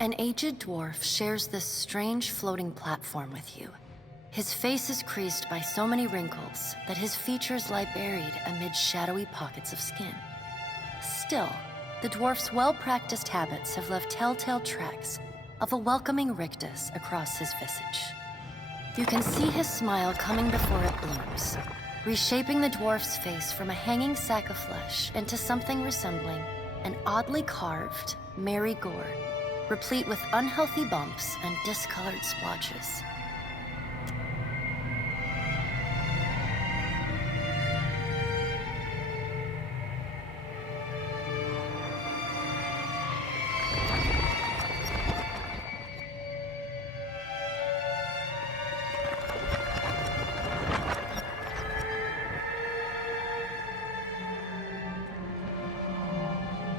An aged dwarf shares this strange floating platform with you. His face is creased by so many wrinkles that his features lie buried amid shadowy pockets of skin. Still, the dwarf's well-practiced habits have left telltale tracks of a welcoming rictus across his visage. You can see his smile coming before it blooms, reshaping the dwarf's face from a hanging sack of flesh into something resembling an oddly carved, merry gore, replete with unhealthy bumps and discolored splotches.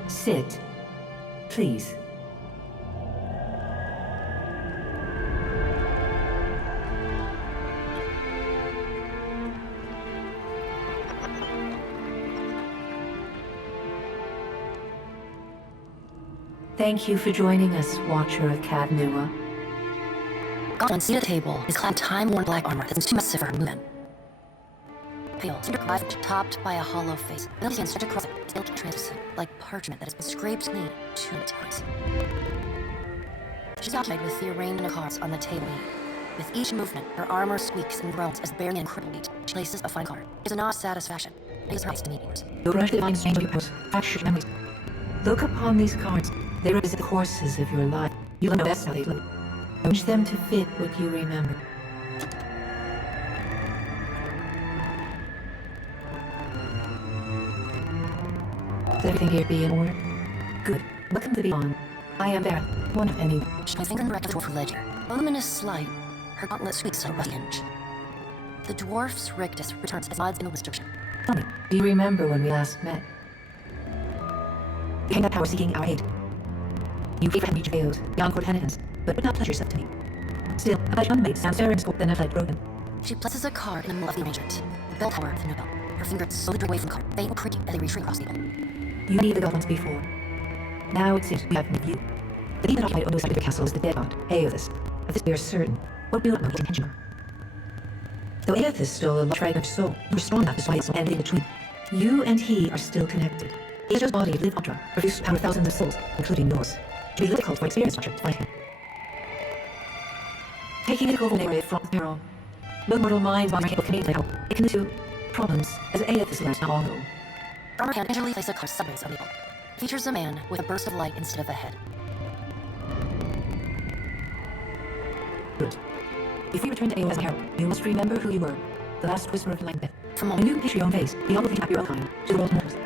Sit, please. Thank you for joining us, Watcher of Cadnua. On seat at the table is clad in time-worn black armor that's too massive for her movement. Pale, cleft, topped by a hollow face. Ability and stretched across it is ill translucent, like parchment that has been scraped clean 2 times. She's occupied with the arrangement of cards on the table. With each movement, her armor squeaks and groans as bearing and crippled weight. She places a fine card. It's a nod of satisfaction. It is her eyes to meet yours. You'll rush the divine exchange of your powers, fresh memories. Look upon these cards. They represent the courses of your life. You'll know best how they flow. Arrange them to fit what you remember. Does everything here be in order? Good. Welcome to Beyond. I am Vela, one of any. My finger and the dwarf who led you. Luminous slight, her gauntlet squeaks on a rusty hinge. The dwarf's rictus returns as odds in the description. Tell me, do you remember when we last met? You came that power seeking our aid. You gave for me Jaeos, beyond court penitence, but would not pledge yourself to me. Still, a pledge unmade sounds fairer in scope than a pledge broken. She places a card in the middle of the arrangement. The bell tower with no bell. Her fingers slowly draw away from the card, faint creaking as they retreat across the table. You knew the god once before. Now it seems we have met you. The demon occupied Odo's side of the castle is the dead god, Aethys. Of this we are certain, but we do not know his intention. Though Aethys stole a large fragment of soul, you were strong enough to sway its soul and in between. You and he are still connected. Aethys' body lived Ultra, produced power thousands of souls, including yours. To be difficult for experienced Watcher to fight him. Taking it over narrative from peril. No mortal minds are capable of committing like it can lead to problems, as Aethys learned not long ago. Armor can gingerly place a card sideways on the table. Features a man with a burst of light instead of a head. Good. If we return to Aethys as a herald, you must remember who you were. The last whisper of light death. From A new picture your own face, beyond the your own kind, to the world's mortals.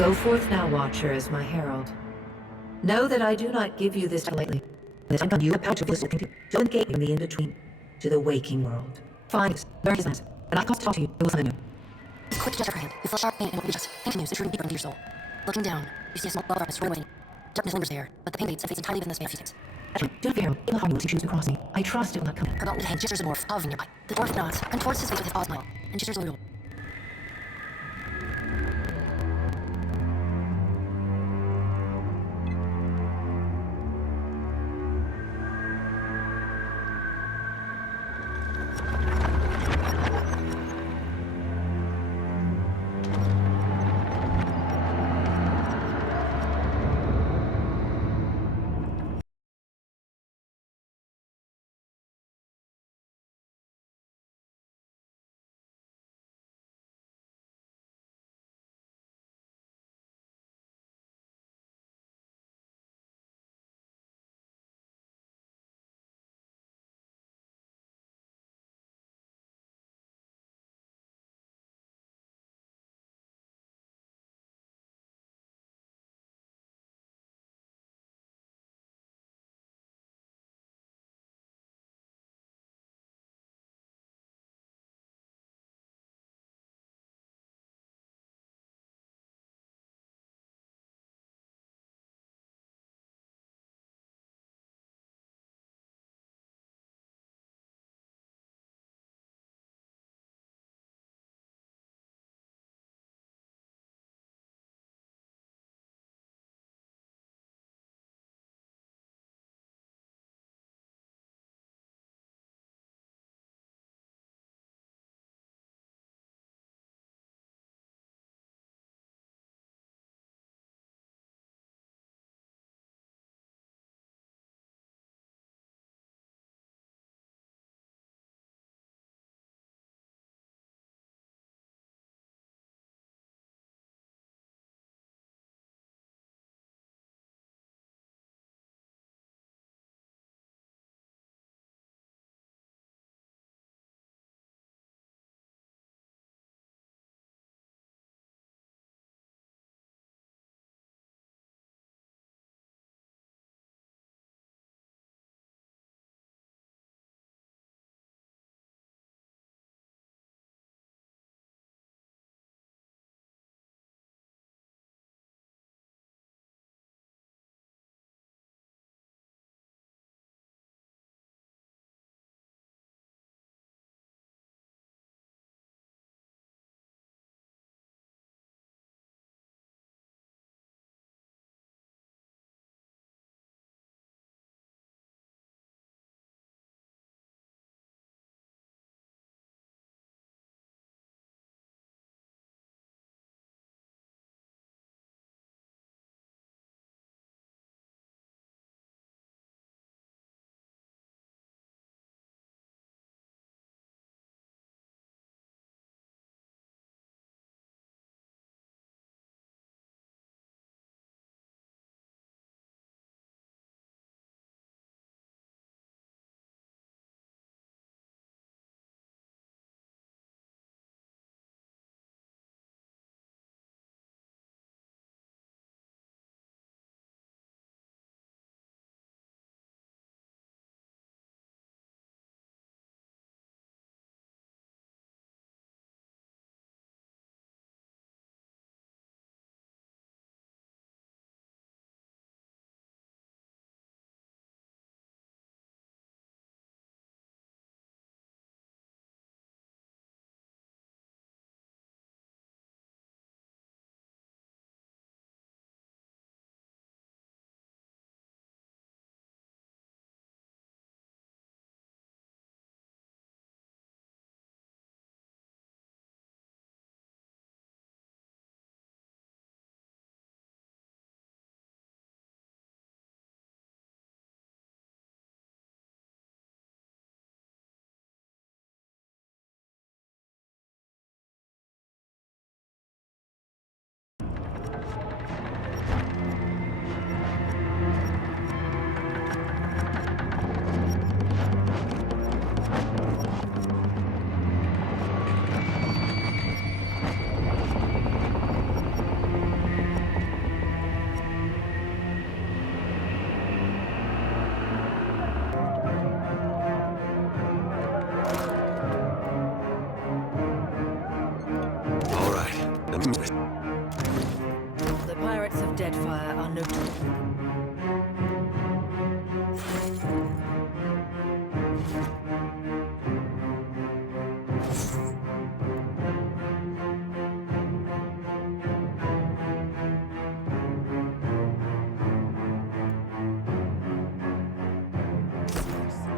Go forth now, Watcher, as my herald. Know that I do not give you this title lightly. The time comes you have power to visit to engage in the in-between, to the waking world. Find us, learn his lessons, and I comes to talk to you, it will summon you. With quick gesture of her hand, you feel sharp pain and open your chest. Continues, intruding deeper into your soul. Looking down, you see a small ball of darkness swirling away. Darkness lingers there, but the pain fades and fades entirely within the span of a few seconds. Actually, do not fear him. It will harm you once you choose to cross me. I trust it will not come. Her gauntlet hand gestures a dwarf, hovering nearby. The dwarf nods, contorts his face with his paw smile, and gestures a little.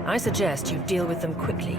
I suggest you deal with them quickly.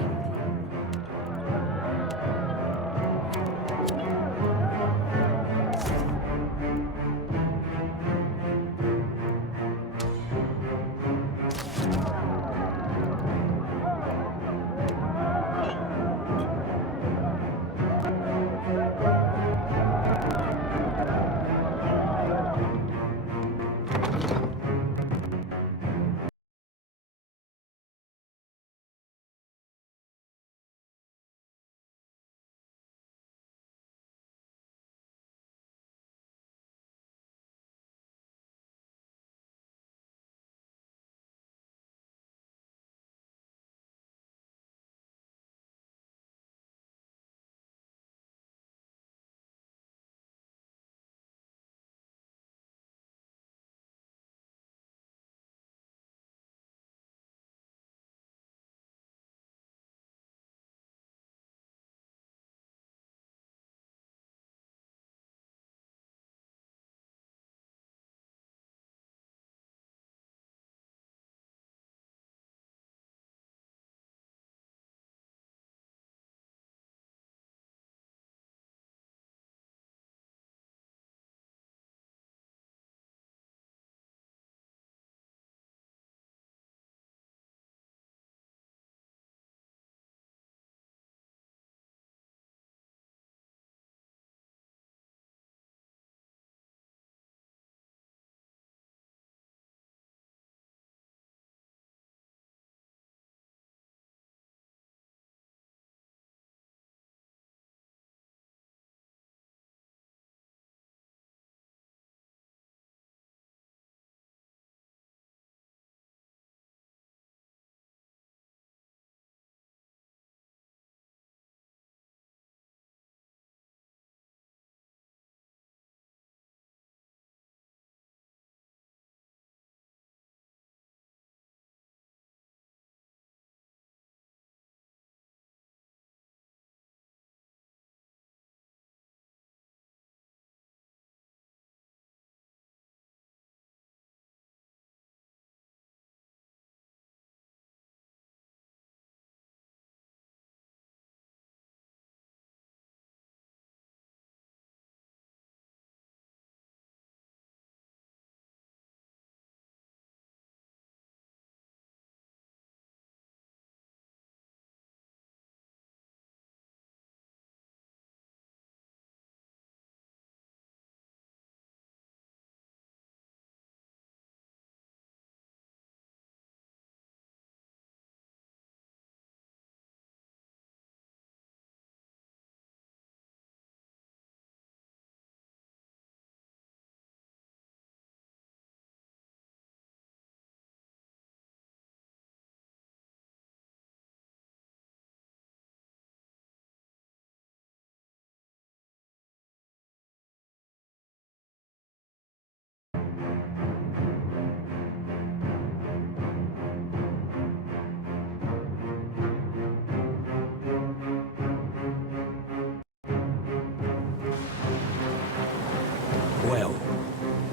Well,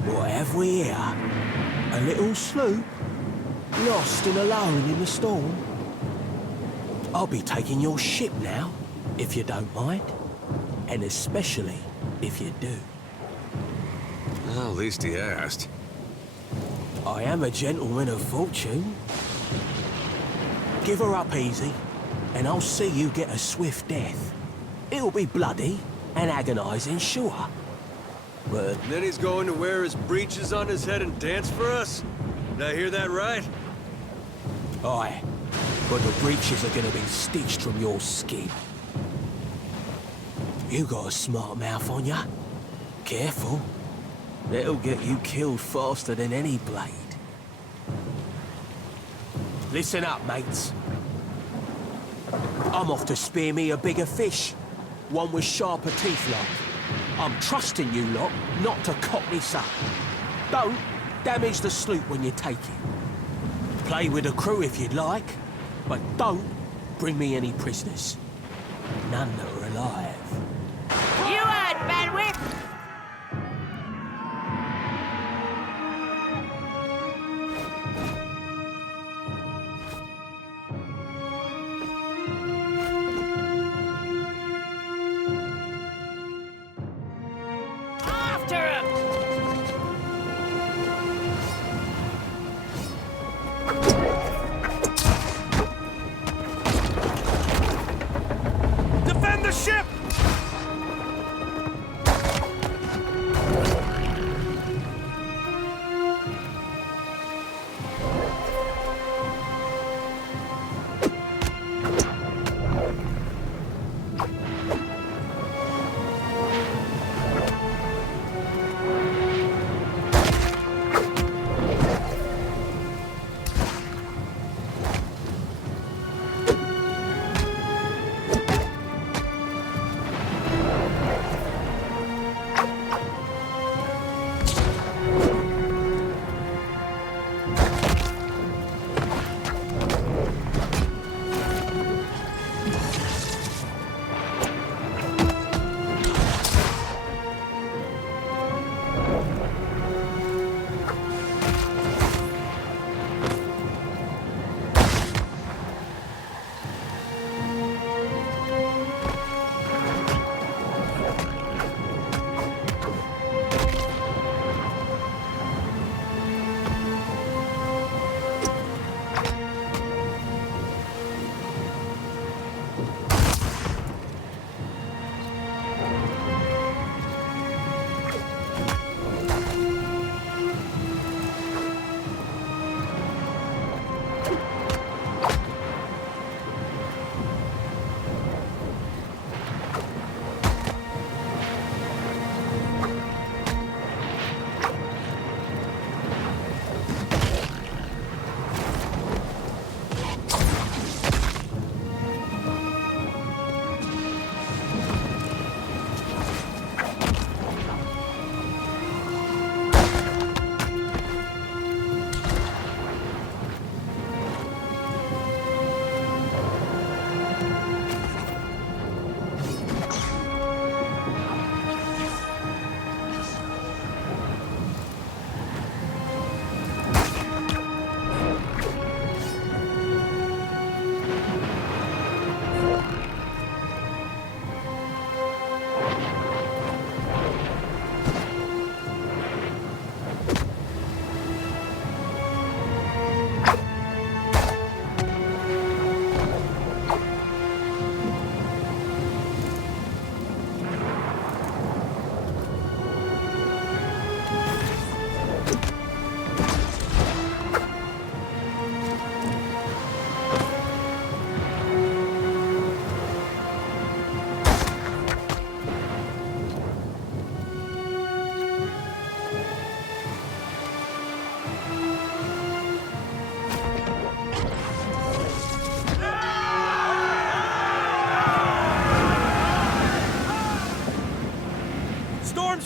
what have we here? A little sloop? Lost and alone in the storm? I'll be taking your ship now, if you don't mind. And especially if you do. Well, at least he asked. I am a gentleman of fortune. Give her up easy, and I'll see you get a swift death. It'll be bloody and agonizing, sure. But Then he's going to wear his breeches on his head and dance for us? Did I hear that right? aye, but the breeches are gonna be stitched from your skin. You got a smart mouth on ya. Careful. It'll get you killed faster than any blade. Listen up, mates. I'm off to spear me a bigger fish. One with sharper teeth like. I'm trusting you lot not to cock this up. Don't damage the sloop when you take it. Play with the crew if you'd like, but don't bring me any prisoners. None that are alive. You heard, bandwidth!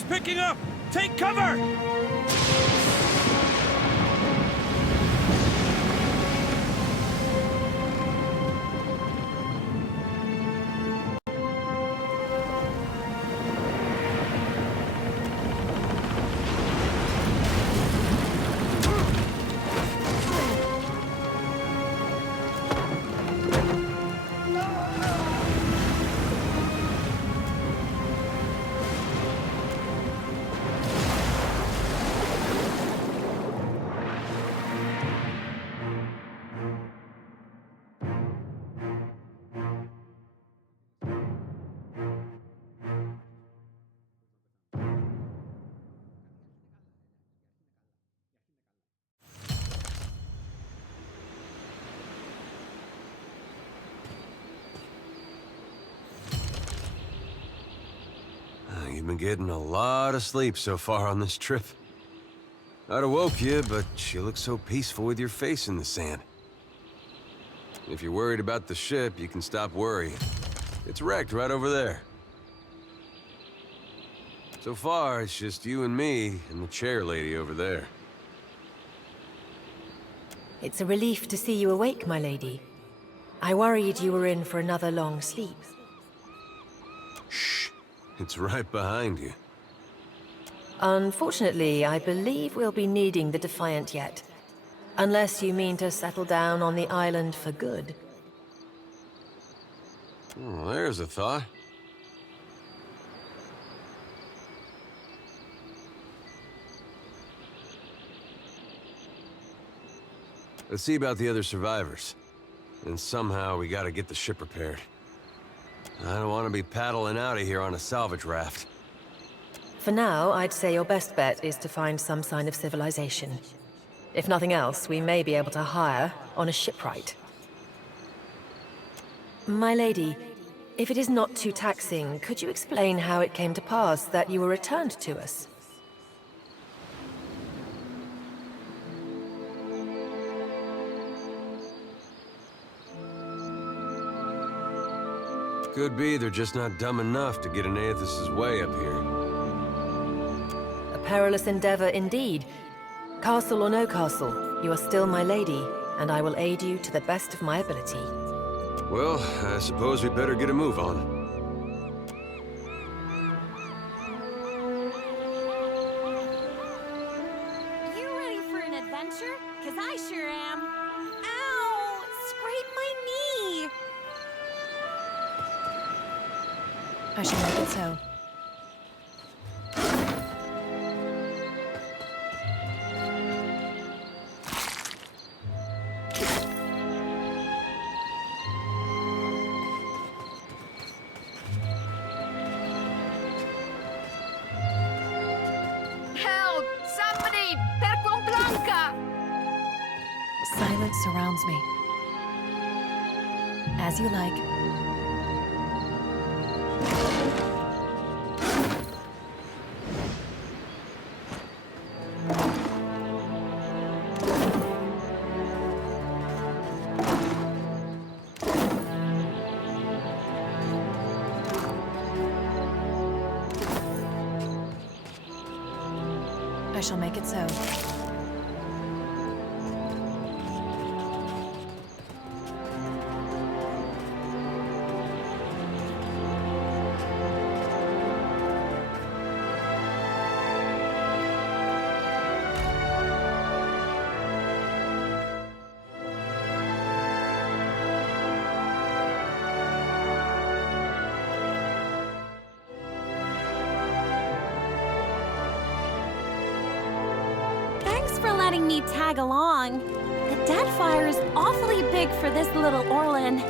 Picking up! Take cover! You've been getting a lot of sleep so far on this trip. I'd have woke you, but you look so peaceful with your face in the sand. If you're worried about the ship, you can stop worrying. It's wrecked right over there. So far, it's just you and me and the chair lady over there. It's a relief to see you awake, my lady. I worried you were in for another long sleep. Shh. It's right behind you. Unfortunately, I believe we'll be needing the Defiant yet. Unless you mean to settle down on the island for good. Oh, there's a thought. Let's see about the other survivors. And somehow we gotta get the ship repaired. I don't want to be paddling out of here on a salvage raft. For now, I'd say your best bet is to find some sign of civilization. If nothing else, we may be able to hire on a shipwright. My lady, if it is not too taxing, could you explain how it came to pass that you were returned to us? Could be they're just not dumb enough to get in Aethys' way up here. A perilous endeavor indeed. Castle or no castle, you are still my lady, and I will aid you to the best of my ability. Well, I suppose we better get a move on. You ready for an adventure? 'Cause I sure am. Ow! Scrape my knee! I should make it so. Silence surrounds me. As you like. I shall make it so. Thanks for letting me tag along. The Deadfire is awfully big for this little Orlin.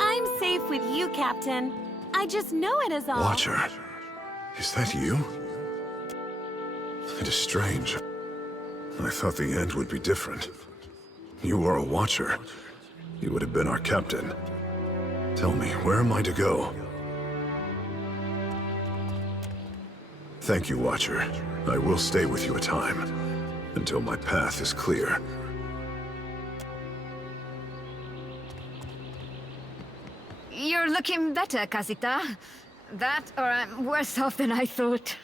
I'm safe with you, Captain. I just know it is all. Watcher, is that you? It is strange. I thought the end would be different. You are a Watcher. You would have been our captain. Tell me, where am I to go? Thank you, Watcher. I will stay with you a time, until my path is clear. You're looking better, Casita. That, or I'm worse off than I thought.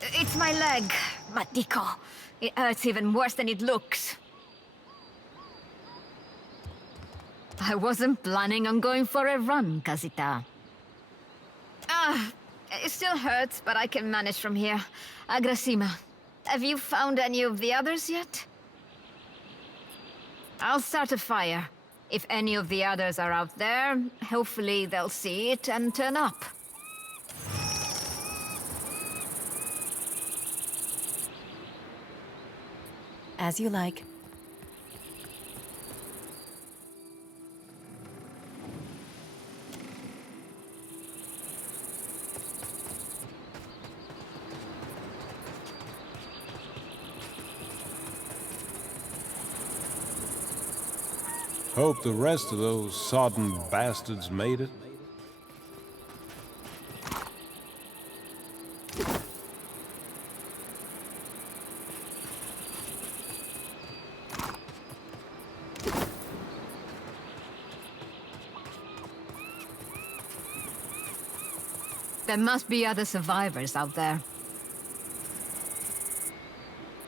It's my leg, Matico. It hurts even worse than it looks. I wasn't planning on going for a run, Casita. It still hurts, but I can manage from here. Agrasima, have you found any of the others yet? I'll start a fire. If any of the others are out there, hopefully they'll see it and turn up. As you like. Hope the rest of those sodden bastards made it. There must be other survivors out there.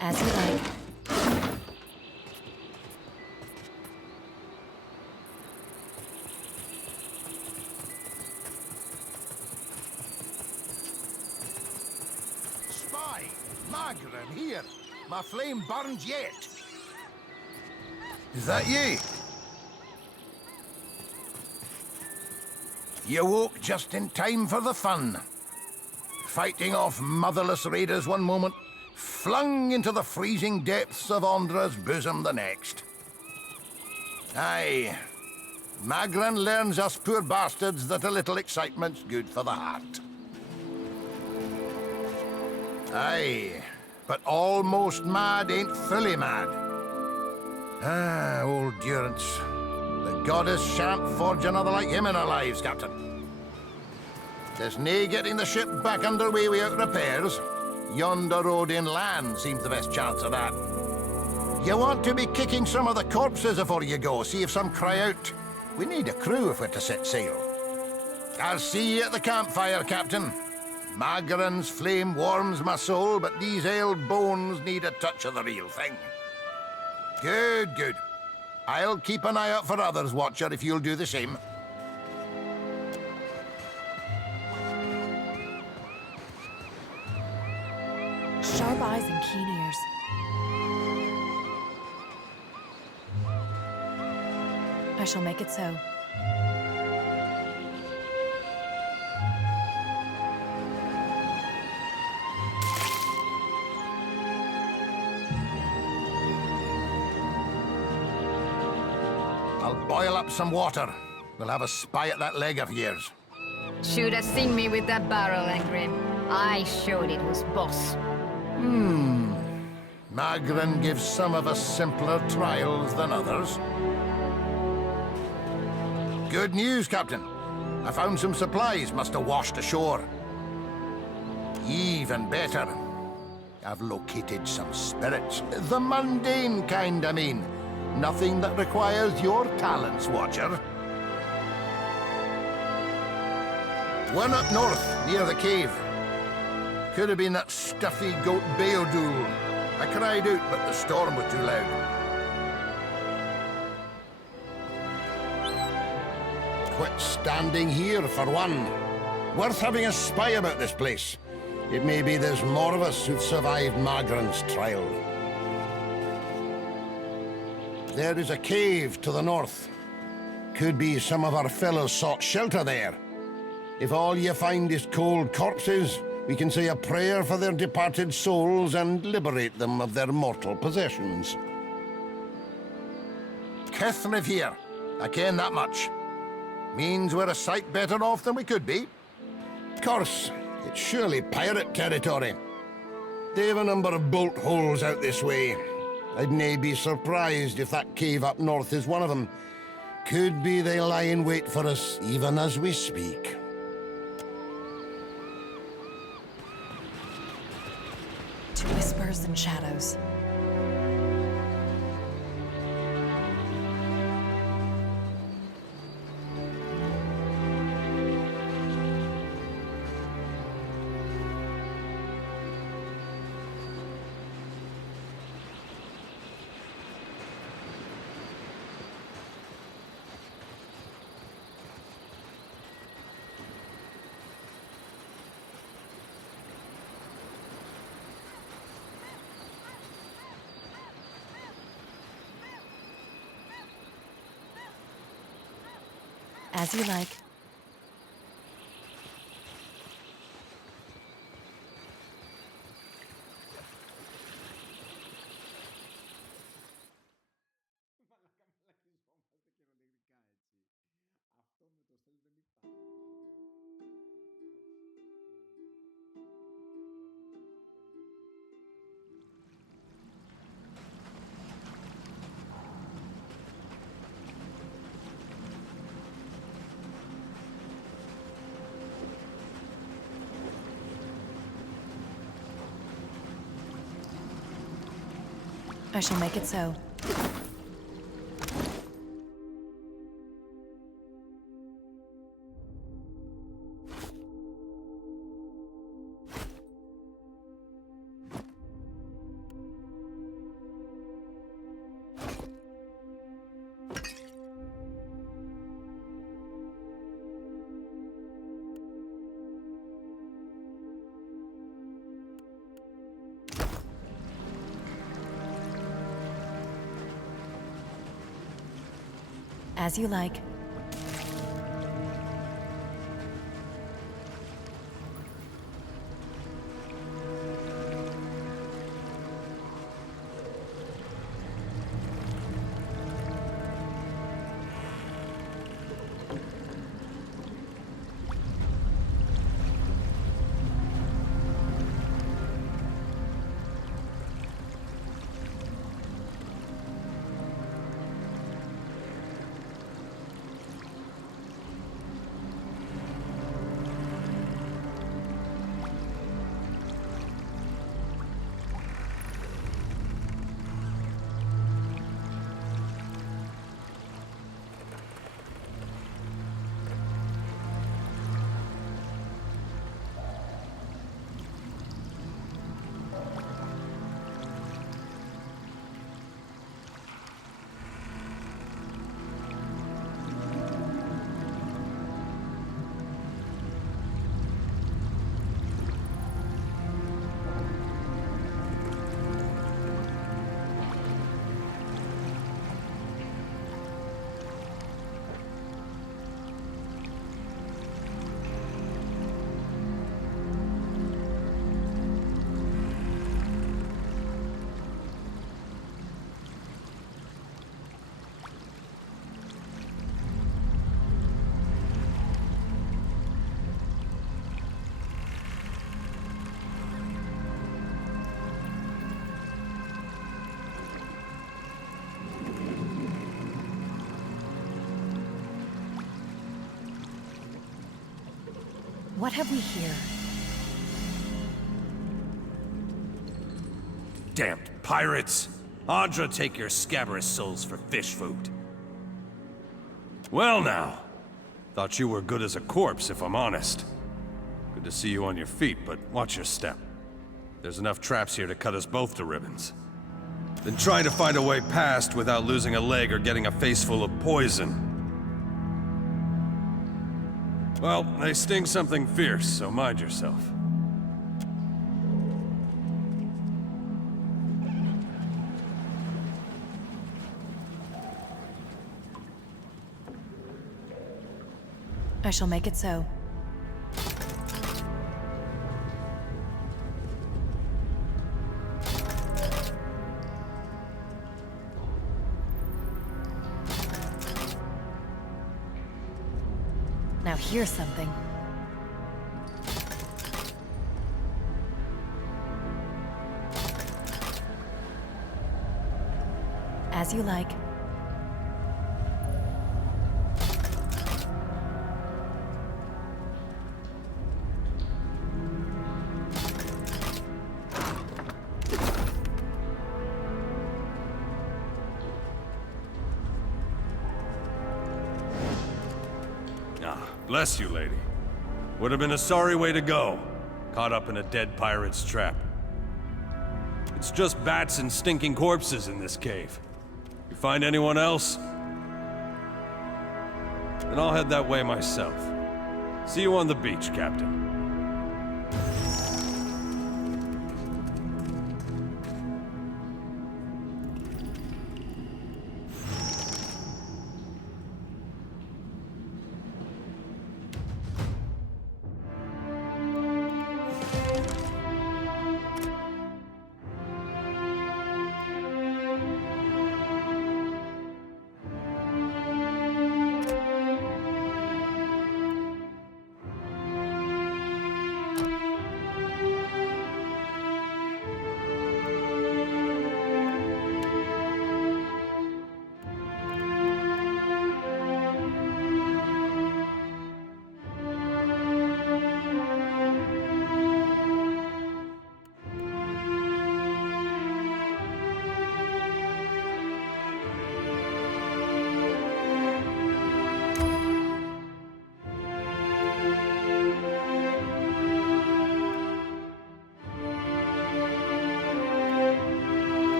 As you like. Spy! Margaret, here! My flame burns yet! Is that you? You woke just in time for the fun. Fighting off motherless raiders one moment, flung into the freezing depths of Ondra's bosom the next. Aye. Magran learns us poor bastards that a little excitement's good for the heart. Aye, but almost mad ain't fully mad. Ah, old Durance. The goddess shan't forge another like him in our lives, Captain. There's nae getting the ship back underway without repairs. Yonder road inland seems the best chance of that. You want to be kicking some of the corpses before you go, see if some cry out. We need a crew if we're to set sail. I'll see you at the campfire, Captain. Magaran's flame warms my soul, but these ailed bones need a touch of the real thing. Good, good. I'll keep an eye out for others, Watcher, if you'll do the same. Sharp eyes and keen ears. I shall make it so. I'll boil up some water. We'll have a spy at that leg of yours. Should have seen me with that barrel, Angrim. I showed it was boss. Magran gives some of us simpler trials than others. Good news, Captain. I found some supplies must have washed ashore. Even better, I've located some spirits. The mundane kind, I mean. Nothing that requires your talents, Watcher. One up north, near the cave. Could have been that stuffy goat Beodoul. I cried out, but the storm was too loud. Quit standing here, for one. Worth having a spy about this place. It may be there's more of us who've survived Magran's trial. There is a cave to the north. Could be some of our fellows sought shelter there. If all you find is cold corpses, we can say a prayer for their departed souls and liberate them of their mortal possessions. Kethriv here. I ken that much. Means we're a sight better off than we could be. Of course, it's surely pirate territory. They've a number of bolt holes out this way. I'd nae be surprised if that cave up north is one of them. Could be they lie in wait for us even as we speak. To whispers and shadows. As you like. I shall make it so. As you like. what have we here? Damned pirates! Audra, take your scabrous souls for fish food. Well now. Thought you were good as a corpse, if I'm honest. Good to see you on your feet, but watch your step. There's enough traps here to cut us both to ribbons. Been trying to find a way past without losing a leg or getting a face full of poison. Well, they sting something fierce, so mind yourself. I shall make it so. Now here's something. As you like. Bless you, lady. Would have been a sorry way to go. Caught up in a dead pirate's trap. It's just bats and stinking corpses in this cave. You find anyone else? Then I'll head that way myself. See you on the beach, Captain.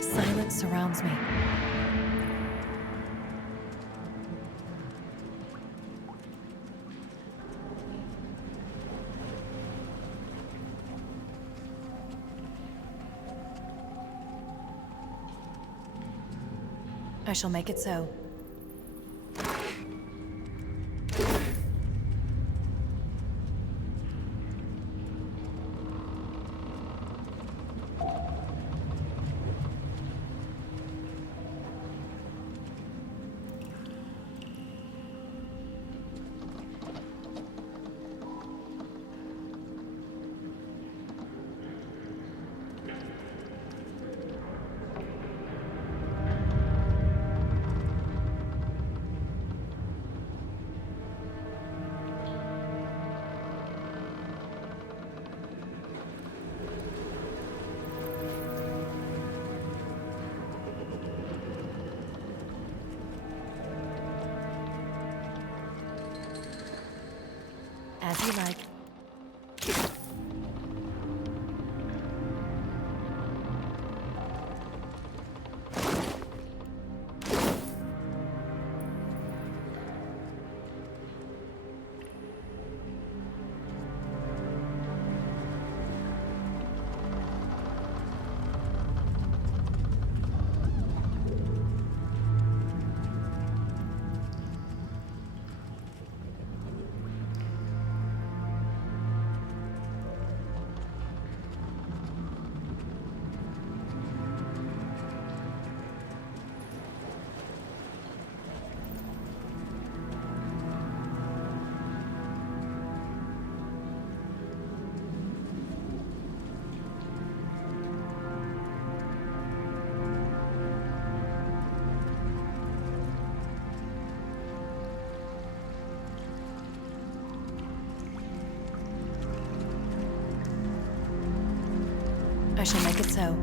Silence surrounds me. I shall make it so. As you like. I shall make it so.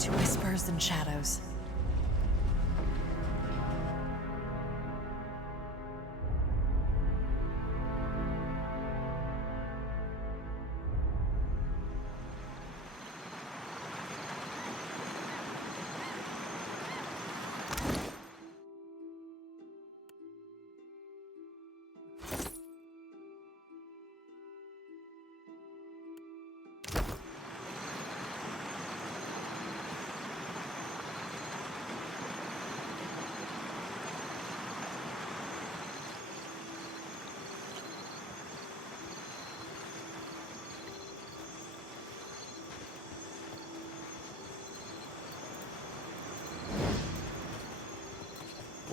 To whispers and shadows.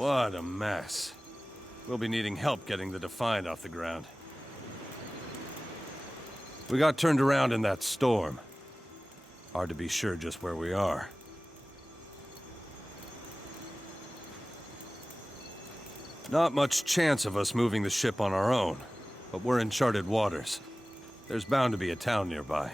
What a mess. We'll be needing help getting the Defiant off the ground. We got turned around in that storm. Hard to be sure just where we are. Not much chance of us moving the ship on our own, but we're in charted waters. There's bound to be a town nearby.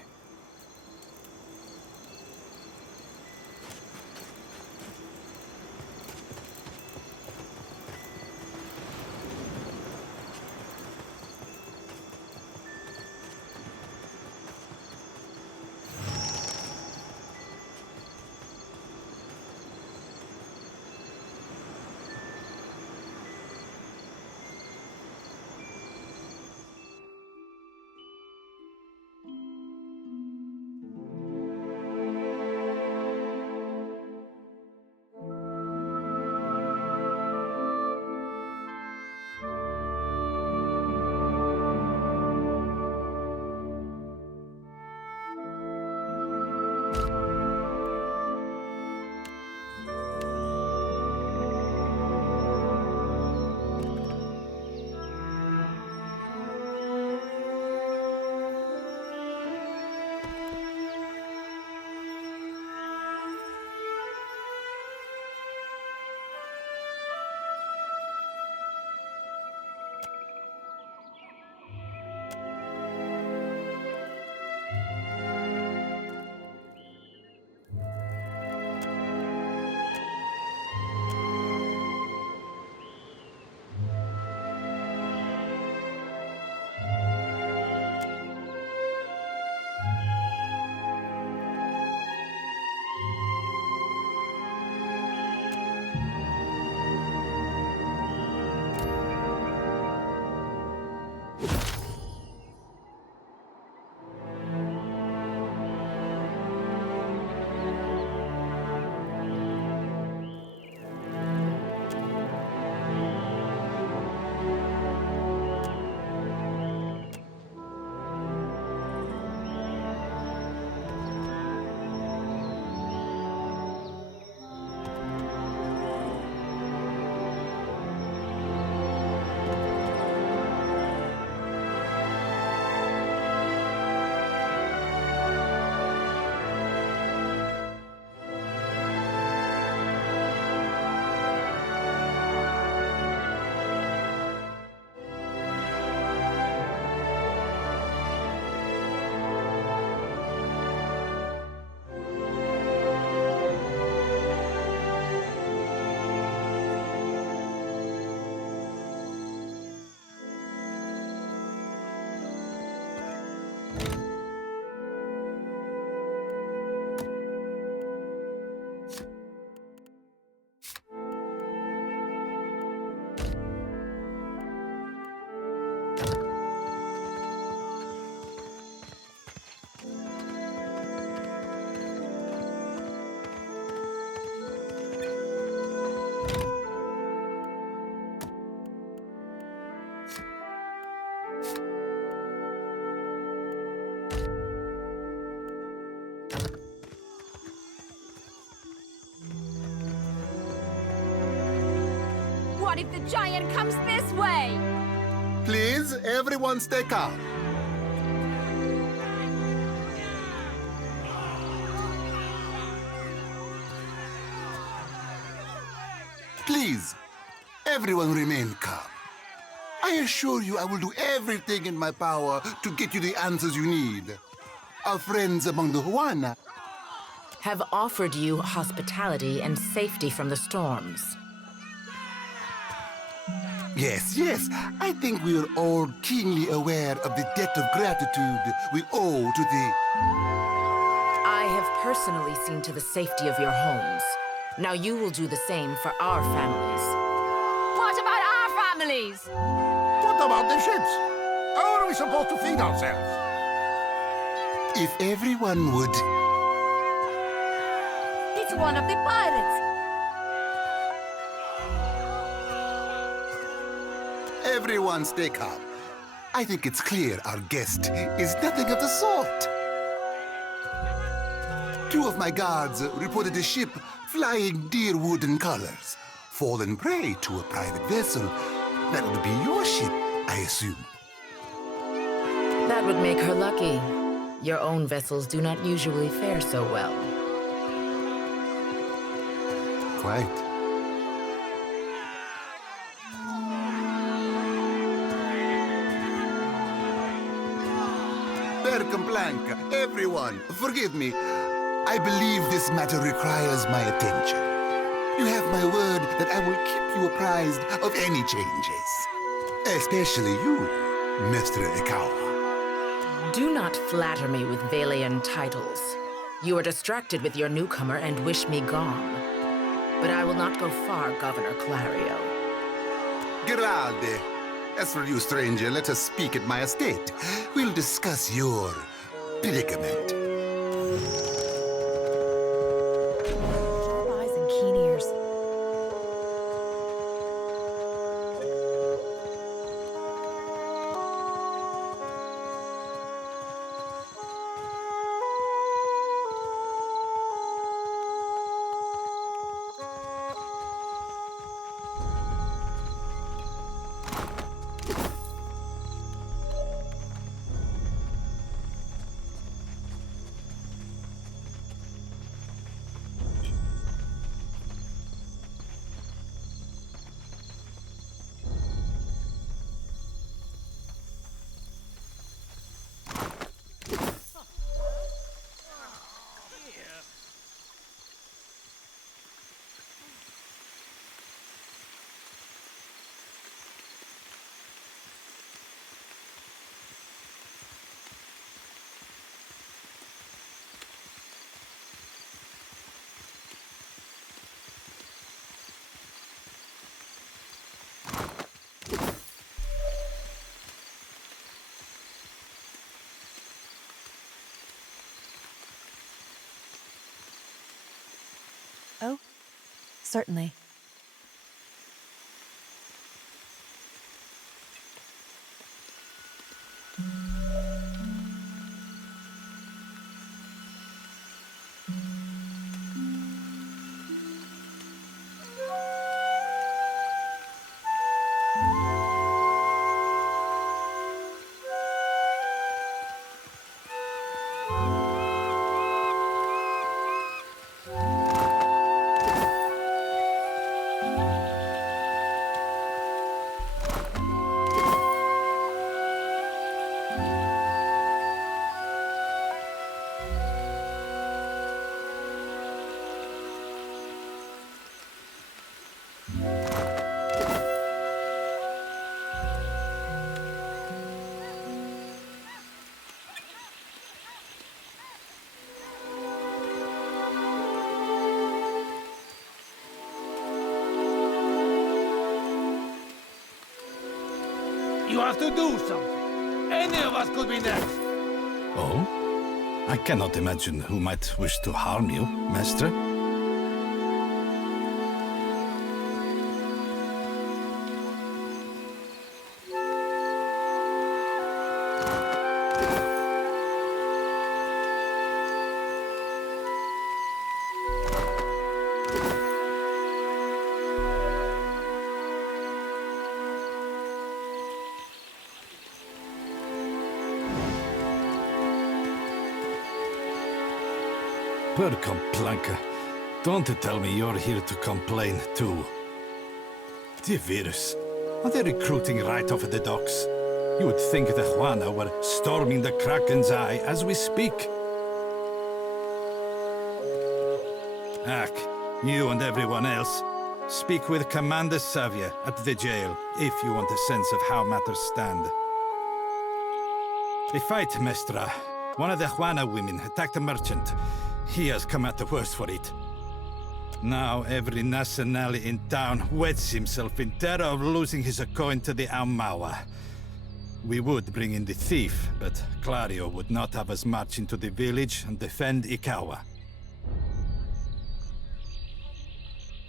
What if the giant comes this way? Please, everyone stay calm. Please, everyone remain calm. I assure you I will do everything in my power to get you the answers you need. Our friends among the Huana have offered you hospitality and safety from the storms. Yes, yes. I think we are all keenly aware of the debt of gratitude we owe to the... I have personally seen to the safety of your homes. Now you will do the same for our families. What about our families? What about the ships? How are we supposed to feed ourselves? If everyone would... It's one of the pirates. Everyone stay calm. I think it's clear our guest is nothing of the sort. Two of my guards reported a ship flying deer wooden colors, fallen prey to a private vessel. That would be your ship, I assume. That would make her lucky. Your own vessels do not usually fare so well. Quite. Blanca, everyone, forgive me. I believe this matter requires my attention. You have my word that I will keep you apprised of any changes. Especially you, Mr. Ikawa. Do not flatter me with Velian titles. You are distracted with your newcomer and wish me gone. But I will not go far, Governor Clario. Giralde. As for you, stranger, let us speak at my estate. We'll discuss your predicament. Sharp eyes and keen ears. Oh, certainly. You have to do something. Any of us could be next. Oh? I cannot imagine who might wish to harm you, Master. Per complanka. Don't tell me you're here to complain, too. The virus. Are they recruiting right off of the docks? You would think the Juana were storming the Kraken's Eye as we speak. Ack, you and everyone else. Speak with Commander Xavier at the jail, if you want a sense of how matters stand. A fight, Mestra. One of the Juana women attacked a merchant. He has come out the worst for it. Now every nationale in town wets himself in terror of losing his coin to the Aumaua. We would bring in the thief, but Clario would not have us march into the village and defend Ikawa.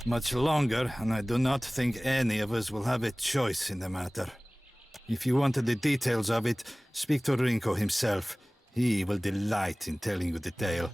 Much longer, and I do not think any of us will have a choice in the matter. If you wanted the details of it, speak to Rinko himself. He will delight in telling you the tale.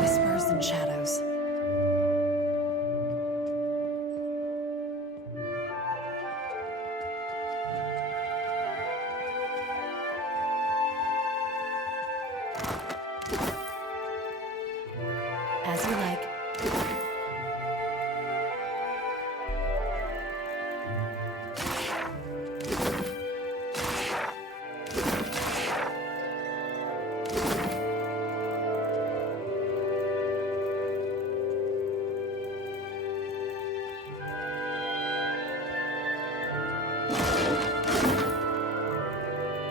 Whispers and shadows. As you like.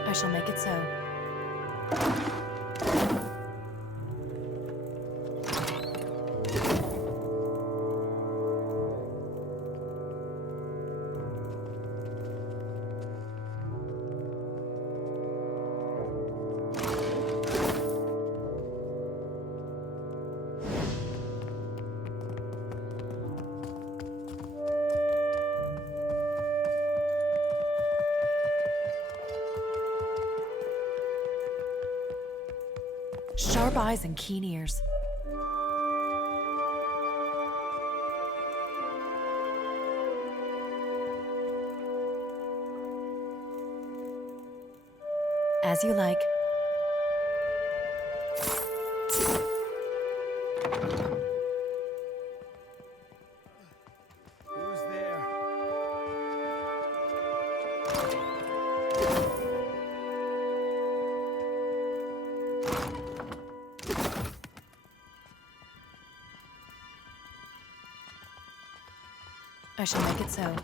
I shall make it so. Sharp eyes and keen ears. As you like. Who's there? I shall make it so.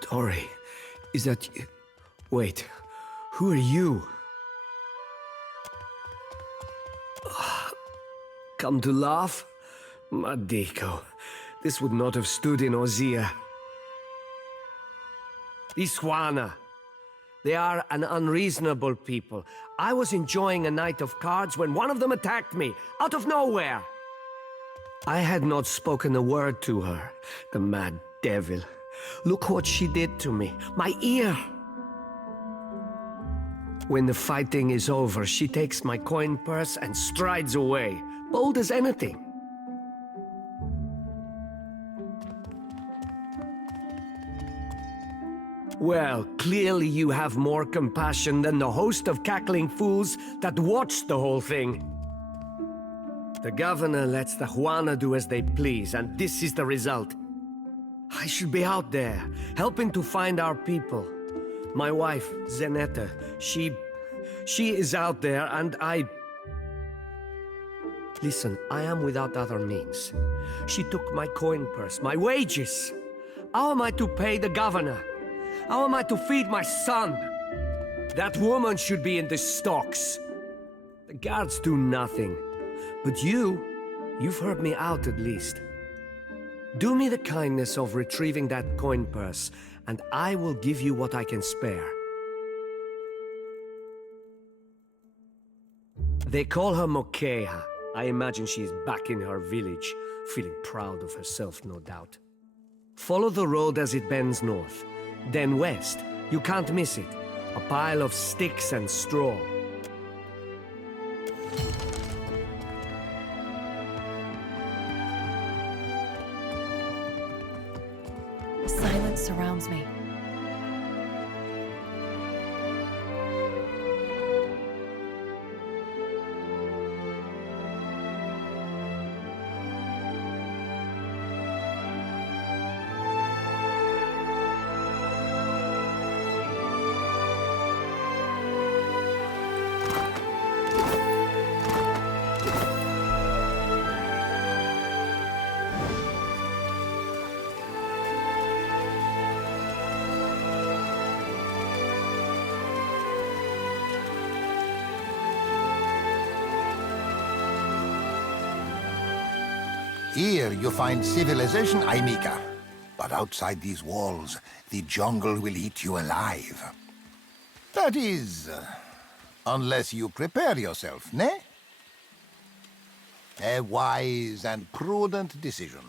Tori, is that you? Wait, who are you? Come to laugh? Madiko, this would not have stood in Ozia. These Juana, they are an unreasonable people. I was enjoying a night of cards when one of them attacked me, out of nowhere. I had not spoken a word to her, the mad devil. Look what she did to me, my ear. When the fighting is over, she takes my coin purse and strides away, bold as anything. Well, clearly you have more compassion than the host of cackling fools that watched the whole thing. The governor lets the Juana do as they please, and this is the result. I should be out there, helping to find our people. My wife, Zenetta, she is out there, and Listen, I am without other means. She took my coin purse, my wages. How am I to pay the governor? How am I to feed my son? That woman should be in the stocks. The guards do nothing. But you've heard me out at least. Do me the kindness of retrieving that coin purse, and I will give you what I can spare. They call her Mokeha. I imagine she's back in her village, feeling proud of herself, no doubt. Follow the road as it bends north. Then west. You can't miss it. A pile of sticks and straw. Silence surrounds me. Here you find civilization, Aimika. But outside these walls, the jungle will eat you alive. That is, unless you prepare yourself, ne? A wise and prudent decision.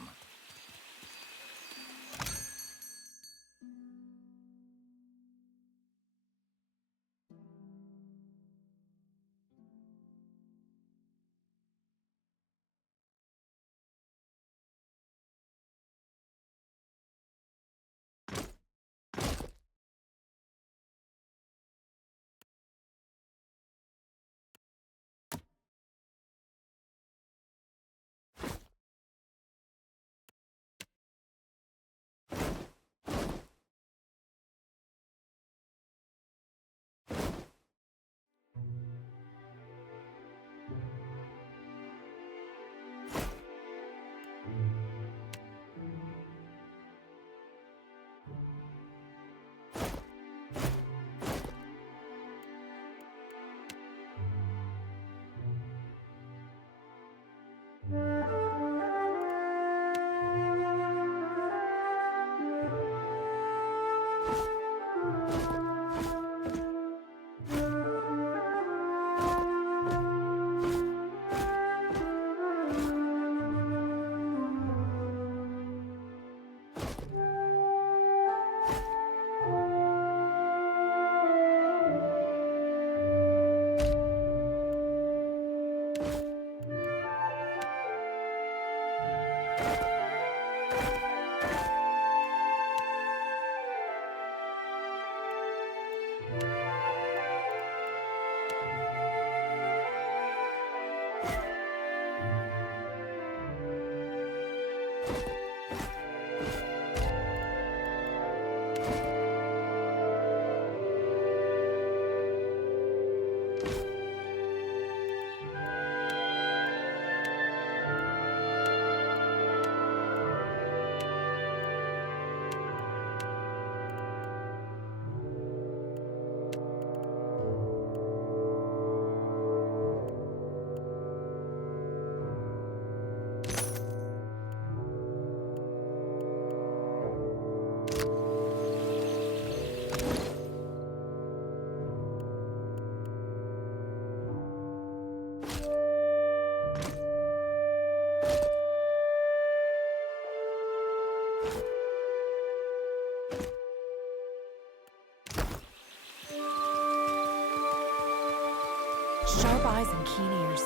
Sharp eyes and keen ears.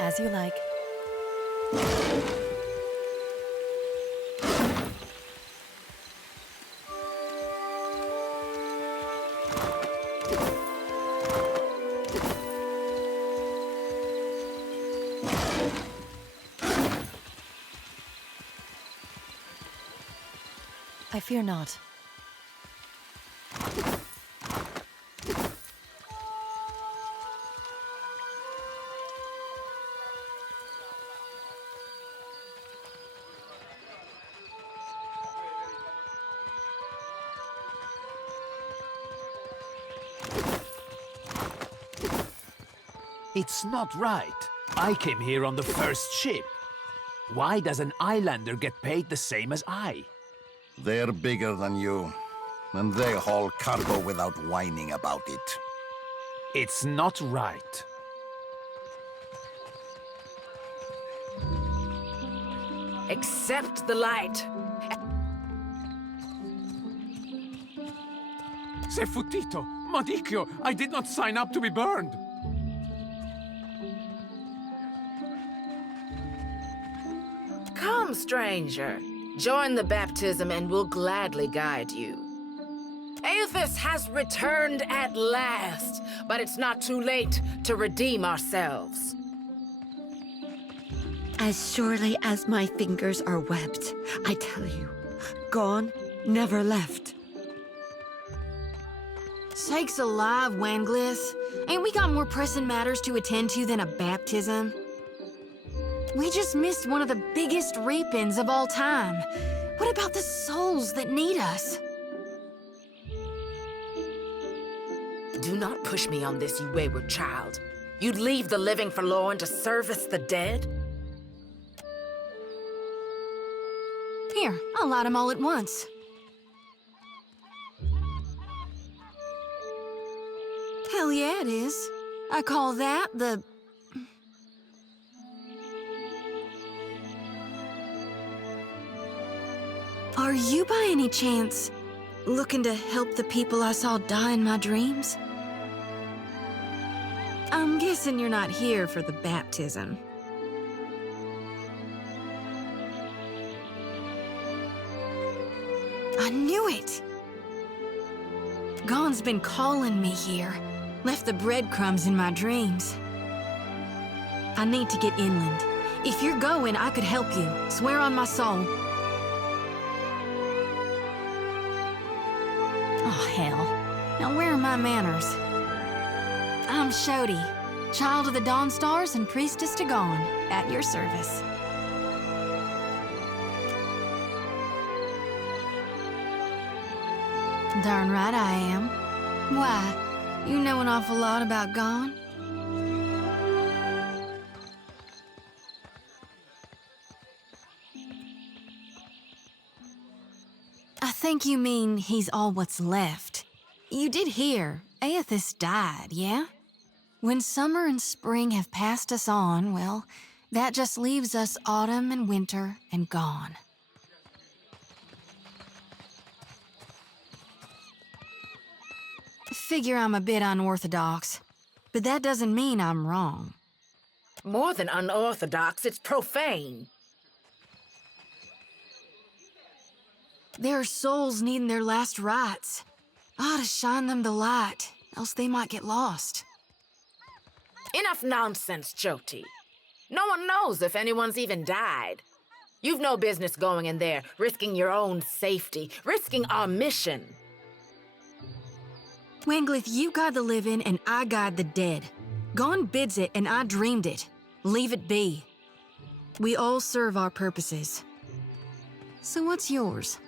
As you like. I fear not. It's not right. I came here on the first ship. Why does an islander get paid the same as I? They're bigger than you, and they haul cargo without whining about it. It's not right. Accept the light. Se futito! Madicchio! I did not sign up to be burned! Come, stranger. Join the baptism and we'll gladly guide you. Aethys has returned at last, but it's not too late to redeem ourselves. As surely as my fingers are webbed, I tell you, gone, never left. Sakes alive, Wanglith. Ain't we got more pressing matters to attend to than a baptism? We just missed one of the biggest reap-ins of all time. What about the souls that need us? Do not push me on this, you wayward child. You'd leave the living forlorn to service the dead? Here, I'll light them all at once. Hell yeah, it is. I call that the... Are you by any chance looking to help the people I saw die in my dreams? I'm guessing you're not here for the baptism. I knew it! Gon's been calling me here. Left the breadcrumbs in my dreams. I need to get inland. If you're going, I could help you. Swear on my soul. Oh, hell. Now where are my manners? I'm Shodi, child of the Dawn Stars and priestess to Gon, at your service. Darn right I am. Why? You know an awful lot about Gon? I think you mean he's all what's left. You did hear, Aethys died, yeah? When summer and spring have passed us on, well, that just leaves us autumn and winter and Gon. Figure I'm a bit unorthodox, but that doesn't mean I'm wrong. More than unorthodox, it's profane. There are souls needing their last rites. I ought to shine them the light, else they might get lost. Enough nonsense, Jyoti. No one knows if anyone's even died. You've no business going in there, risking your own safety, risking our mission. Wanglith, you guide the living and I guide the dead. Gon bids it and I dreamed it. Leave it be. We all serve our purposes. So what's yours?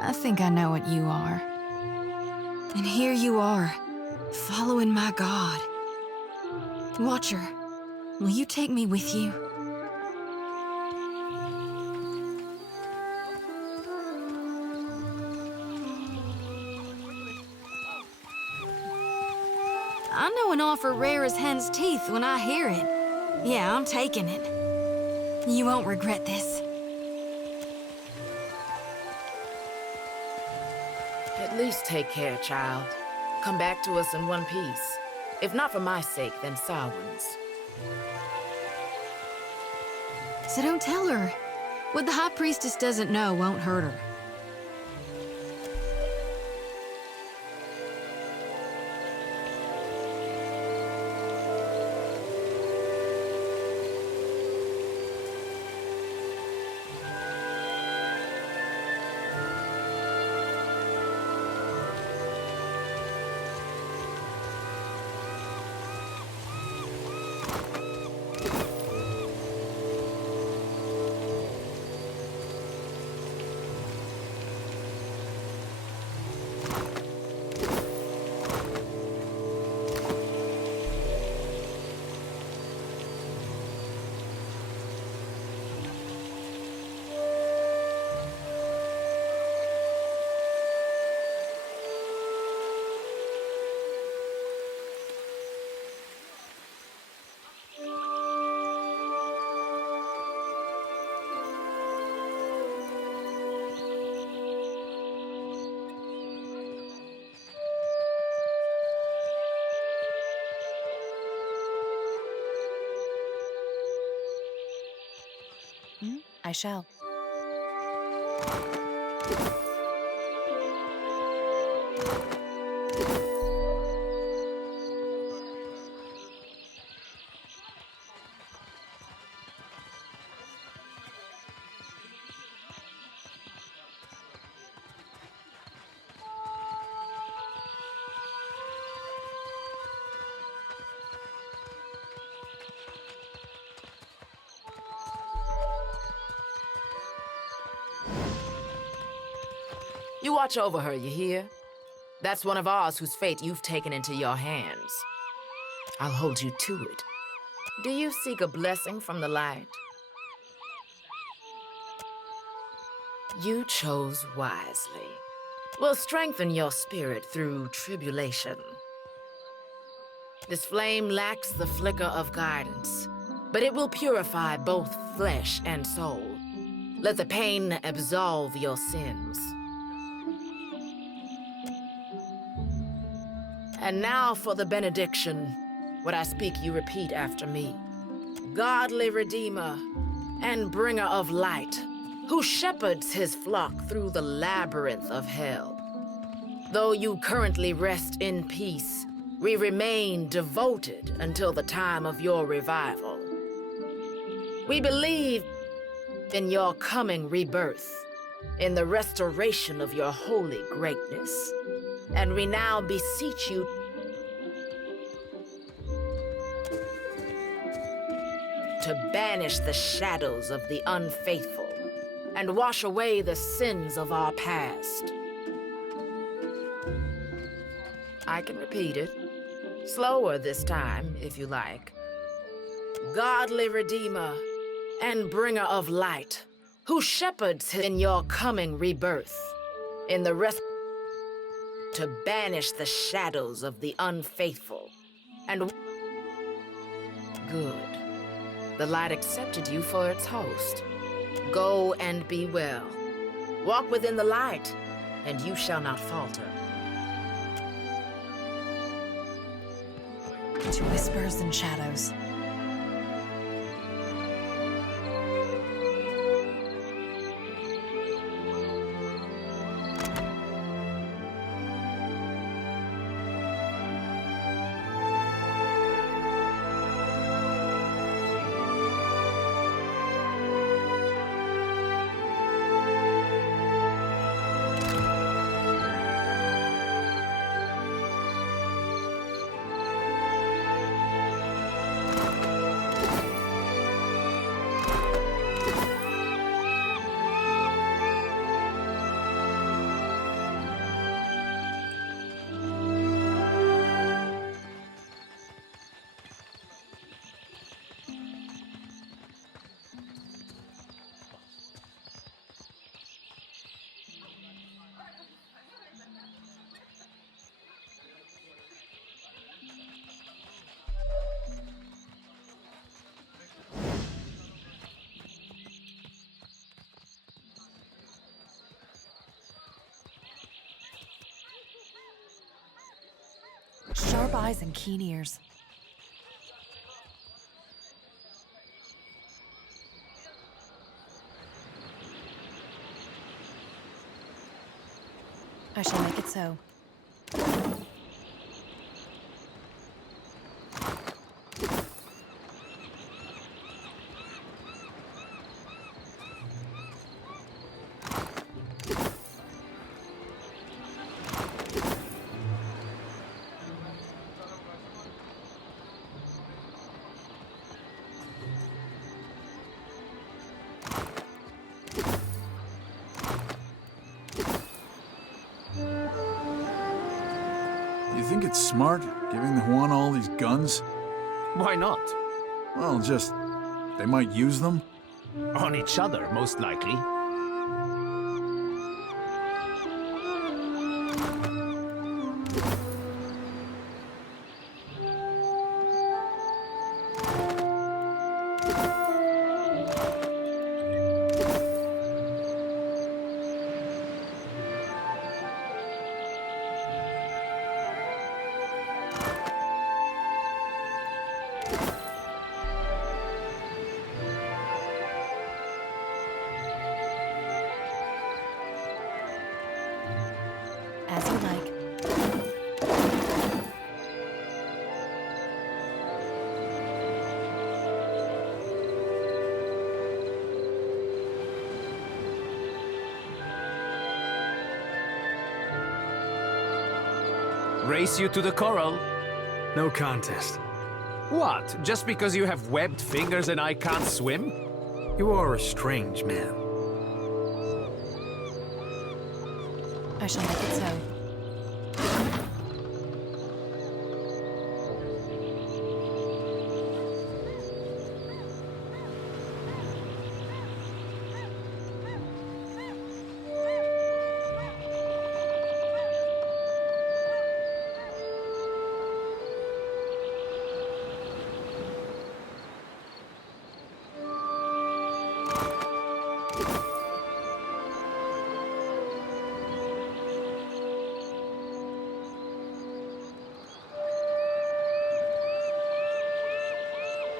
I think I know what you are. And here you are, following my God. Watcher, will you take me with you? I know an offer rare as hen's teeth when I hear it. Yeah, I'm taking it. You won't regret this. At least take care, child. Come back to us in one piece. If not for my sake, then Samhain's. So don't tell her. What the High Priestess doesn't know won't hurt her. I shall. You watch over her, you hear? That's one of ours whose fate you've taken into your hands. I'll hold you to it. Do you seek a blessing from the light? You chose wisely. We'll strengthen your spirit through tribulation. This flame lacks the flicker of guidance, but it will purify both flesh and soul. Let the pain absolve your sins. And now for the benediction. What I speak, you repeat after me. Godly Redeemer and bringer of light, who shepherds his flock through the labyrinth of hell. Though you currently rest in peace, we remain devoted until the time of your revival. We believe in your coming rebirth, in the restoration of your holy greatness. And we now beseech you to banish the shadows of the unfaithful and wash away the sins of our past. I can repeat it. Slower this time, if you like. Godly Redeemer and bringer of light, who shepherds in your coming rebirth, in the rest to banish the shadows of the unfaithful. And good. The light accepted you for its host. Go and be well. Walk within the light, and you shall not falter. To whispers and shadows. Sharp eyes and keen ears. I shall make it so. You think it's smart, giving the Juan all these guns? Why not? Well, they might use them? On each other, most likely. As you like. Race you to the coral? No contest. What? Just because you have webbed fingers and I can't swim? You are a strange man. I shall make it so.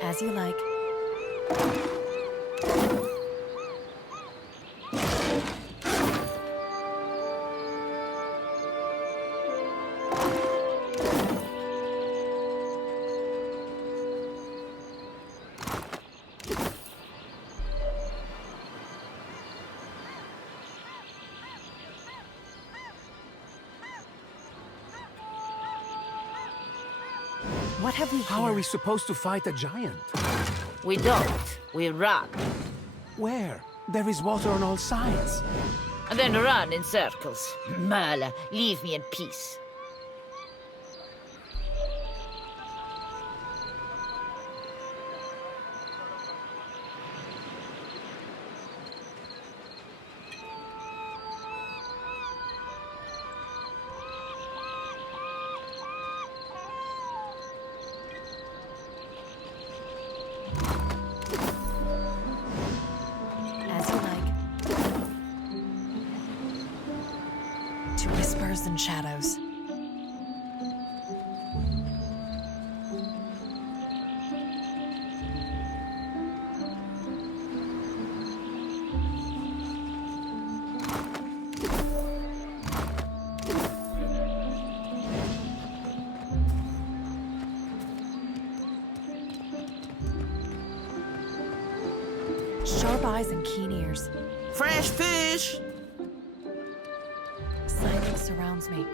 As you like. What have we here? How are we supposed to fight a giant? We don't. We run. Where? There is water on all sides. And then run in circles. Merle, leave me in peace. And shadows. Sharp eyes and keen ears. Fresh fish! Silence surrounds me.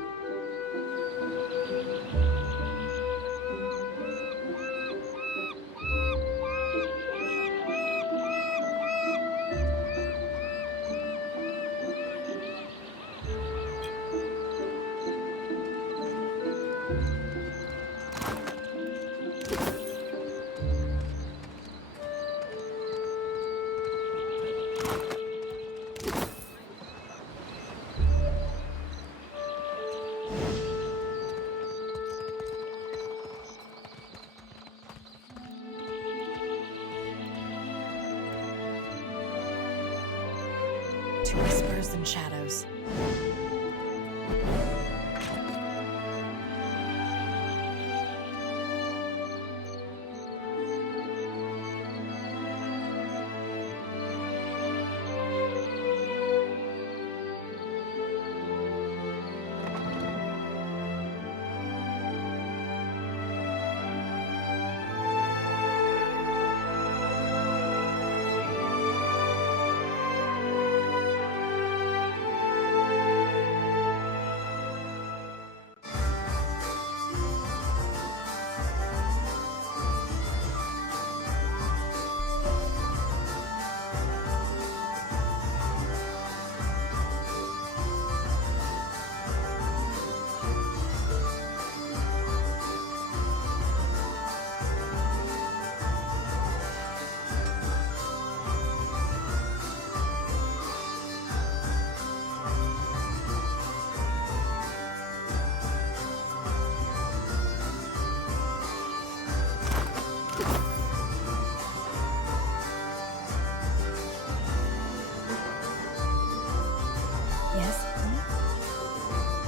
To whispers and shadows.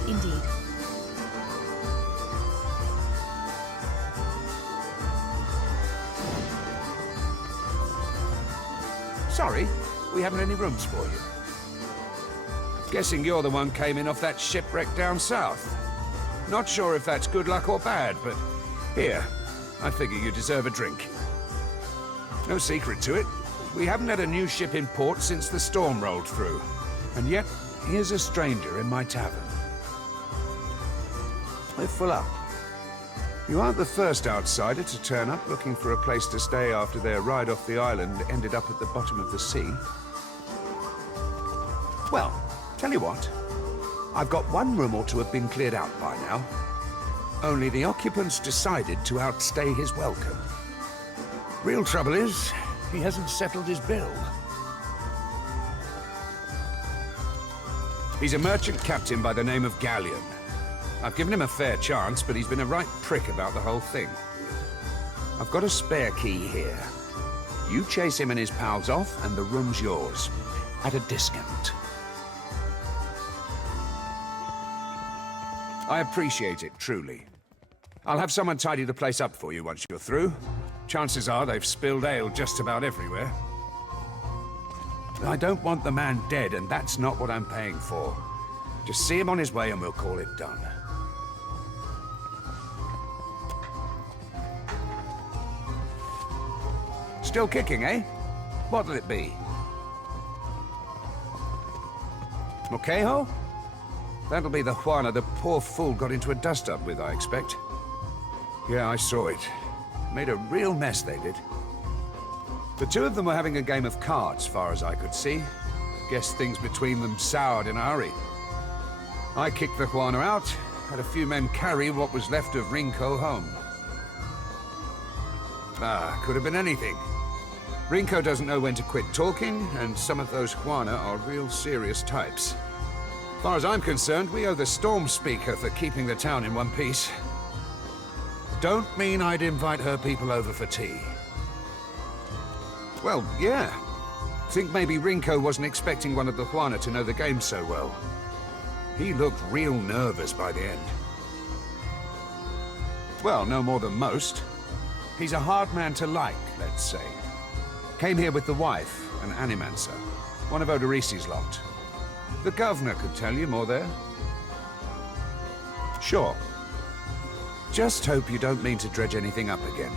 Indeed. Sorry, we haven't any rooms for you. Guessing you're the one came in off that shipwreck down south. Not sure if that's good luck or bad, but here, I figure you deserve a drink. No secret to it. We haven't had a new ship in port since the storm rolled through. And yet, here's a stranger in my tavern. We're full up. You aren't the first outsider to turn up looking for a place to stay after their ride off the island ended up at the bottom of the sea. Well, tell you what. I've got one room or two have been cleared out by now. Only the occupants decided to outstay his welcome. Real trouble is, he hasn't settled his bill. He's a merchant captain by the name of Galleon. I've given him a fair chance, but he's been a right prick about the whole thing. I've got a spare key here. You chase him and his pals off, and the room's yours. At a discount. I appreciate it, truly. I'll have someone tidy the place up for you once you're through. Chances are they've spilled ale just about everywhere. I don't want the man dead, and that's not what I'm paying for. Just see him on his way and we'll call it done. Still kicking, eh? What'll it be? Moquejo? That'll be the Juana the poor fool got into a dust-up with, I expect. Yeah, I saw it. Made a real mess, they did. The two of them were having a game of cards, far as I could see. Guess things between them soured in a hurry. I kicked the Juana out, had a few men carry what was left of Rinko home. Could have been anything. Rinko doesn't know when to quit talking, and some of those Juana are real serious types. As far as I'm concerned, we owe the Storm Speaker for keeping the town in one piece. Don't mean I'd invite her people over for tea. Well, yeah. Think maybe Rinko wasn't expecting one of the Juana to know the game so well. He looked real nervous by the end. Well, no more than most. He's a hard man to like, let's say. Came here with the wife, an animancer, one of Odorisi's lot. The governor could tell you more there. Sure. Just hope you don't mean to dredge anything up again.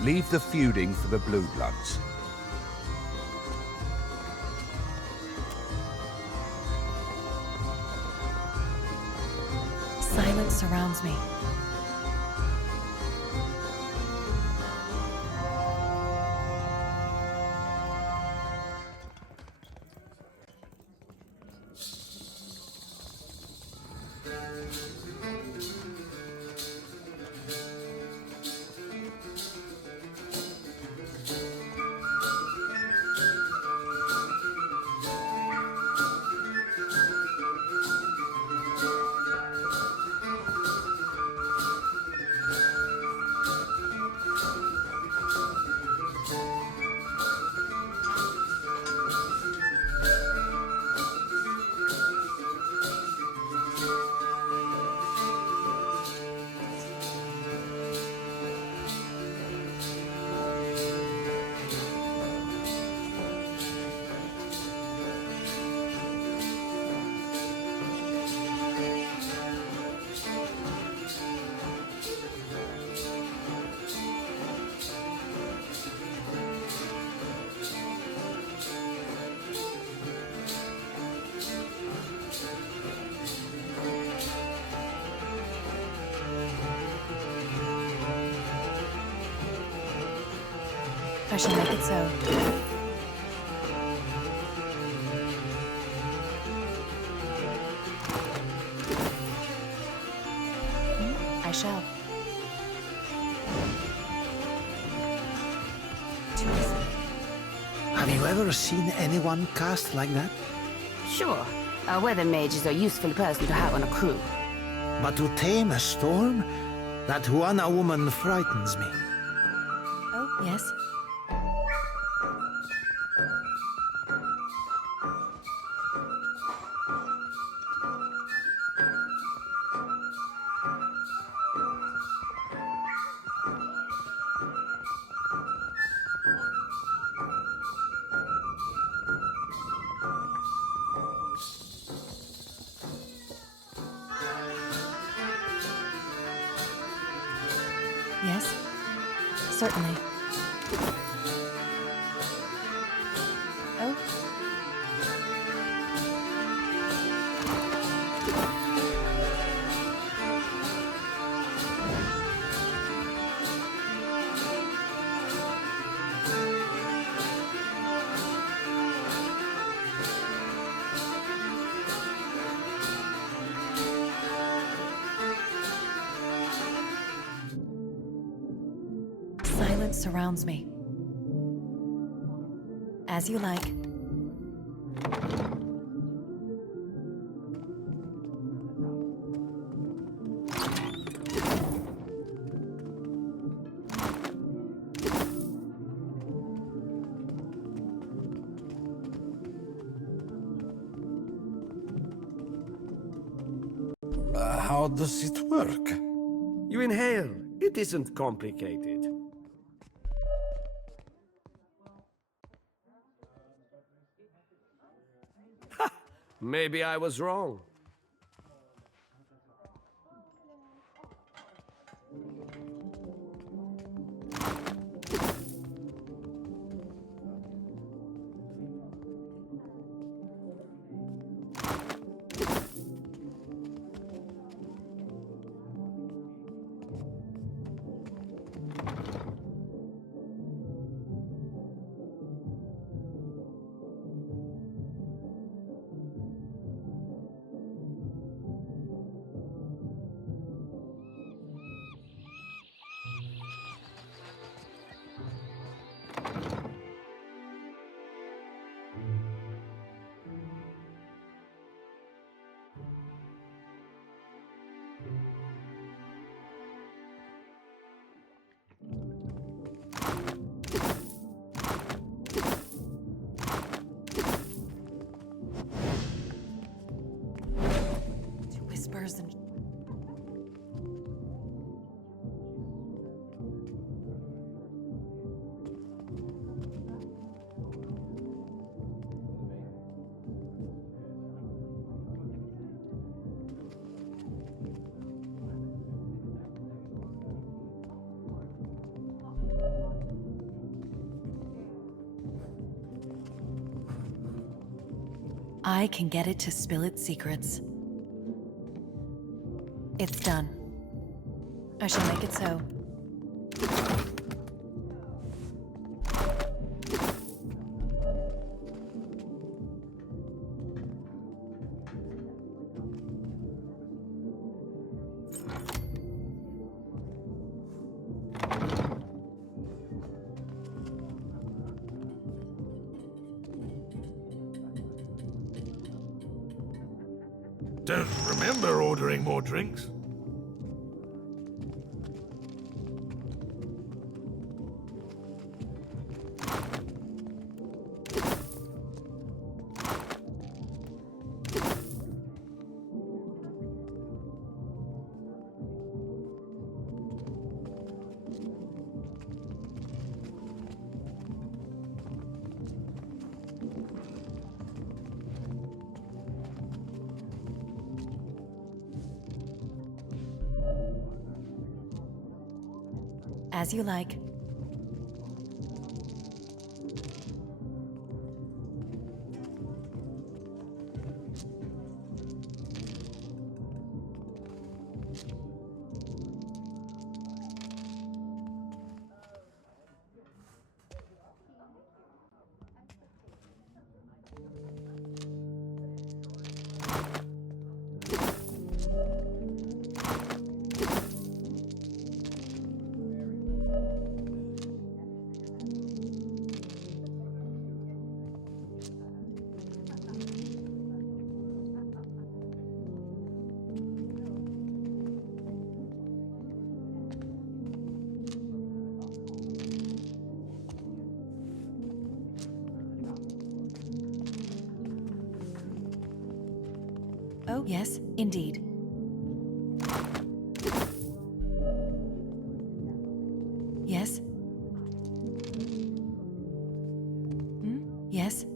Leave the feuding for the Blue Bloods. Silence surrounds me. I shall make it so. I shall. Have you ever seen anyone cast like that? Sure. A weather mage is a useful person to have on a crew. But to tame a storm? That Juana woman frightens me. Oh, yes. Certainly. Oh? Silence surrounds me. As you like. How does it work? You inhale. It isn't complicated. Ha! Maybe I was wrong. Whispers and... I can get it to spill its secrets. It's done. I shall make it so. Don't remember ordering more drinks. As you like. Oh, yes, indeed. Yes? Yes?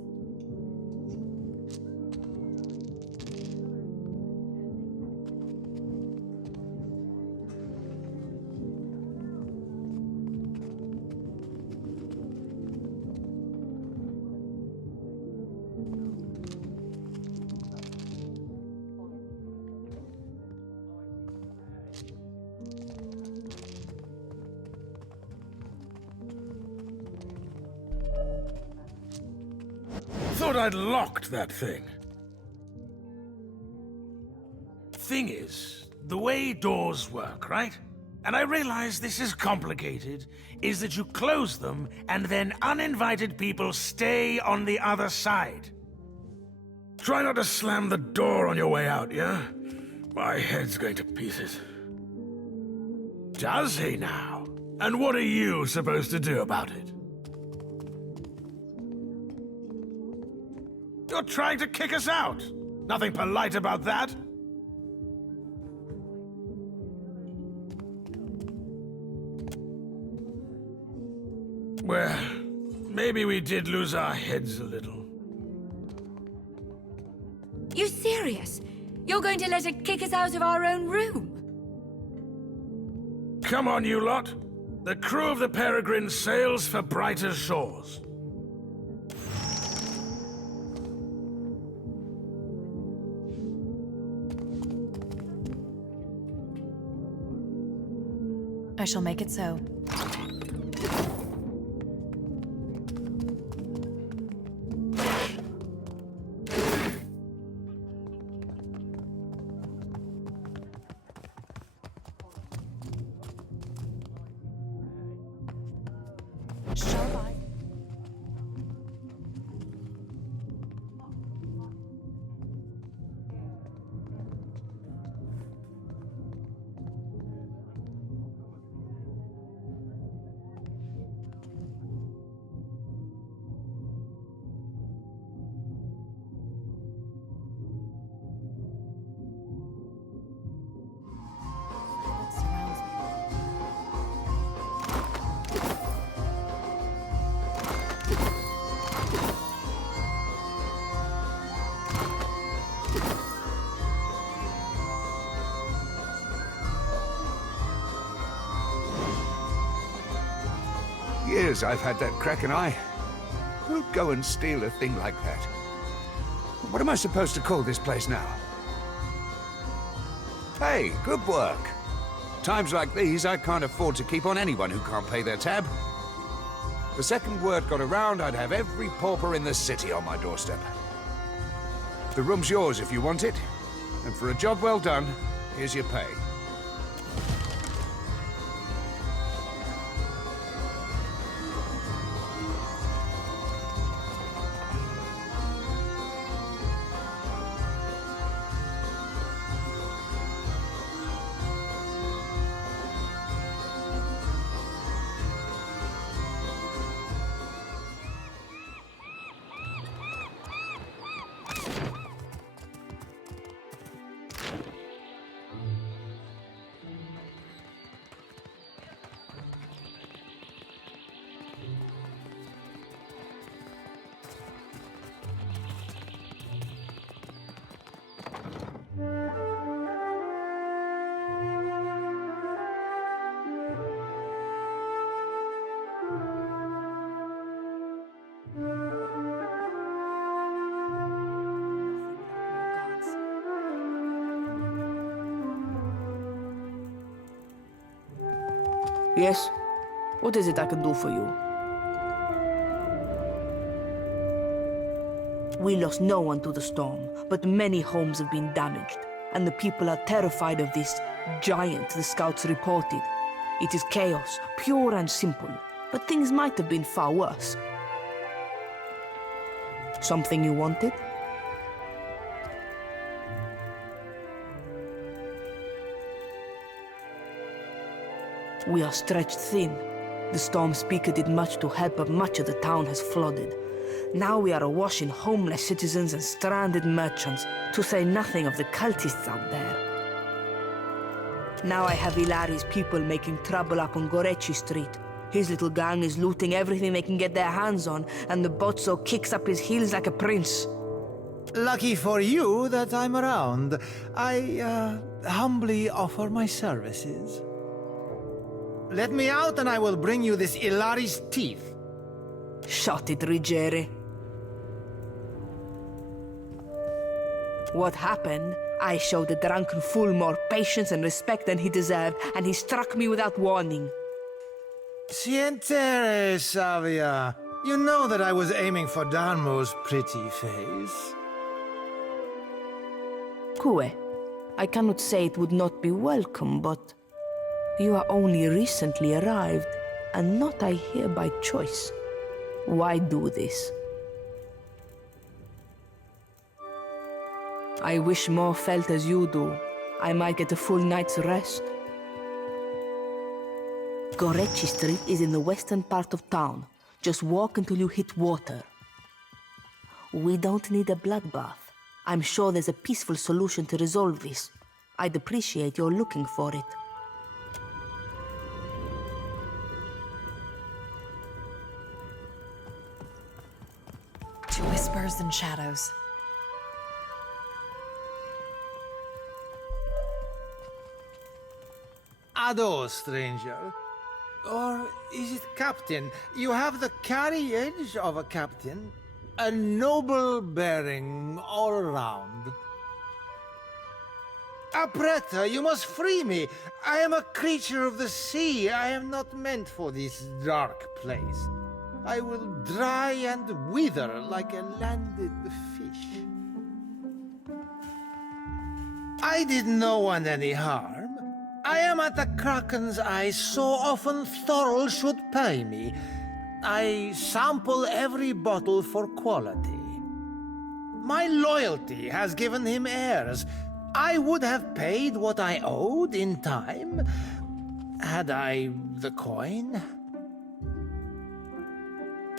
thought I'd locked that thing. Thing is, the way doors work, right? And I realize this is complicated, is that you close them and then uninvited people stay on the other side. Try not to slam the door on your way out, yeah? My head's going to pieces. Does he now? And what are you supposed to do about it? You're trying to kick us out. Nothing polite about that. Well, maybe we did lose our heads a little. You serious? You're going to let it kick us out of our own room? Come on, you lot. The crew of the Peregrine sails for brighter shores. I shall make it so. Years I've had that cracking eye. Who'd go and steal a thing like that? What am I supposed to call this place now? Hey, good work. Times like these, I can't afford to keep on anyone who can't pay their tab. The second word got around, I'd have every pauper in the city on my doorstep. The room's yours if you want it, and for a job well done, here's your pay. Yes? What is it I can do for you? We lost no one to the storm, but many homes have been damaged, and the people are terrified of this giant the scouts reported. It is chaos, pure and simple, but things might have been far worse. Something you wanted? We are stretched thin. The storm speaker did much to help, but much of the town has flooded. Now we are awash in homeless citizens and stranded merchants, to say nothing of the cultists out there. Now I have Vilario's people making trouble up on Gorechi Street. His little gang is looting everything they can get their hands on, and the Bozzo kicks up his heels like a prince. Lucky for you that I'm around. I, humbly offer my services. Let me out and I will bring you this Ilari's teeth. Shut it, Ruggieri. What happened? I showed the drunken fool more patience and respect than he deserved, and he struck me without warning. Sientere, Savia. You know that I was aiming for Darmo's pretty face. Kue, I cannot say it would not be welcome, but you are only recently arrived, and not I here by choice. Why do this? I wish more felt as you do. I might get a full night's rest. Gorechi Street is in the western part of town. Just walk until you hit water. We don't need a bloodbath. I'm sure there's a peaceful solution to resolve this. I'd appreciate your looking for it. To whispers and shadows. Ado, stranger. Or is it captain? You have the carriage of a captain. A noble bearing all around. Apretta, you must free me. I am a creature of the sea. I am not meant for this dark place. I will dry and wither like a landed fish. I did no one any harm. I am at the Kraken's eye so often Thorol should pay me. I sample every bottle for quality. My loyalty has given him heirs. I would have paid what I owed in time, had I the coin.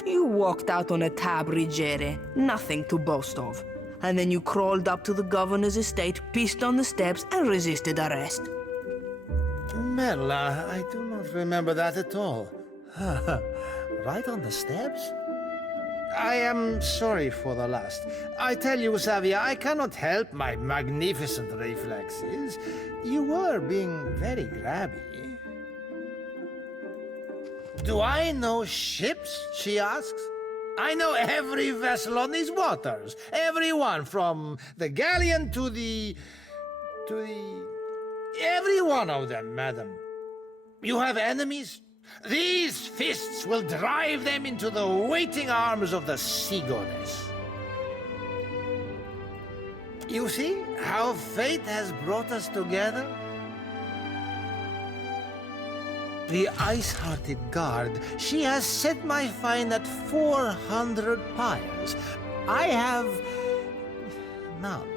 You walked out on a tab, Rigere, nothing to boast of. And then you crawled up to the governor's estate, pissed on the steps, and resisted arrest. Merla, I do not remember that at all. Right on the steps? I am sorry for the last. I tell you, Savia, I cannot help my magnificent reflexes. You were being very grabby. Do I know ships? She asks. I know every vessel on these waters. Every one, from the galleon to the... Every one of them, madam. You have enemies? These fists will drive them into the waiting arms of the sea goddess. You see how fate has brought us together? The ice-hearted guard, she has set my fine at 400 pyres. I have... none.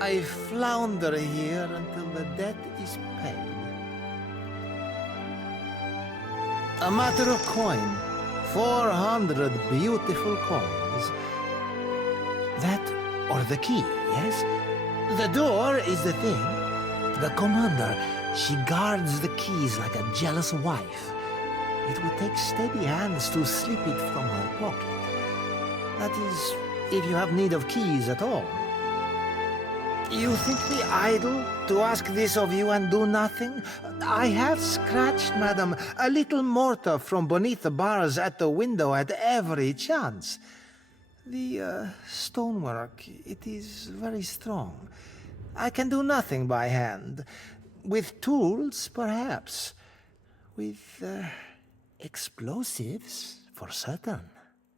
I flounder here until the debt is paid. A matter of coin. 400 beautiful coins. That or the key, yes? The door is the thing. The commander, she guards the keys like a jealous wife. It would take steady hands to slip it from her pocket. That is, if you have need of keys at all. You think me idle to ask this of you and do nothing? I have scratched, madam, a little mortar from beneath the bars at the window at every chance. The stonework, it is very strong. I can do nothing by hand. With tools, perhaps. With explosives, for certain.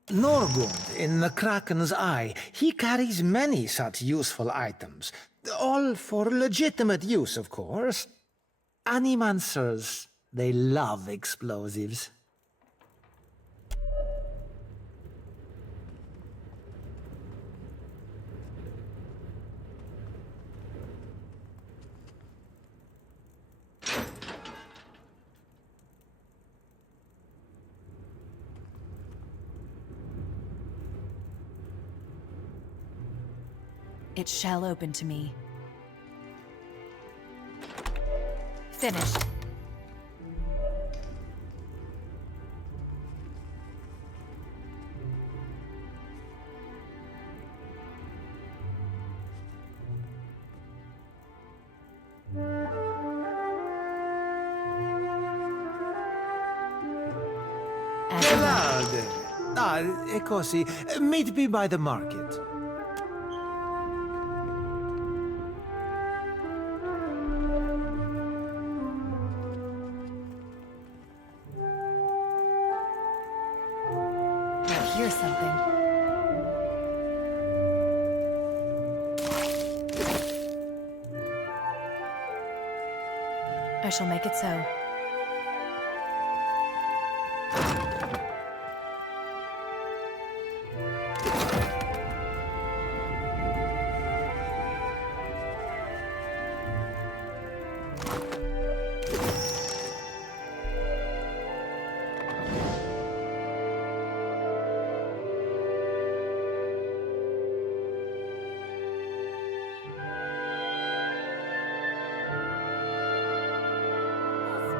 Norgund, in the Kraken's eye, he carries many such useful items. All for legitimate use, of course. Animancers, they love explosives. It shall open to me. Finished. Velarde. Così. Meet me by the market. I shall make it so.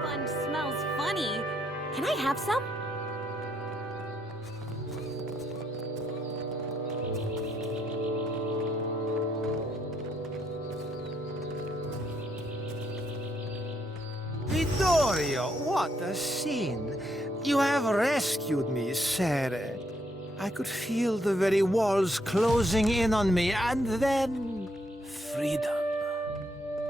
Sponge smells funny. Can I have some? Vilario, what a scene! You have rescued me, Sere. I could feel the very walls closing in on me, and then... freedom.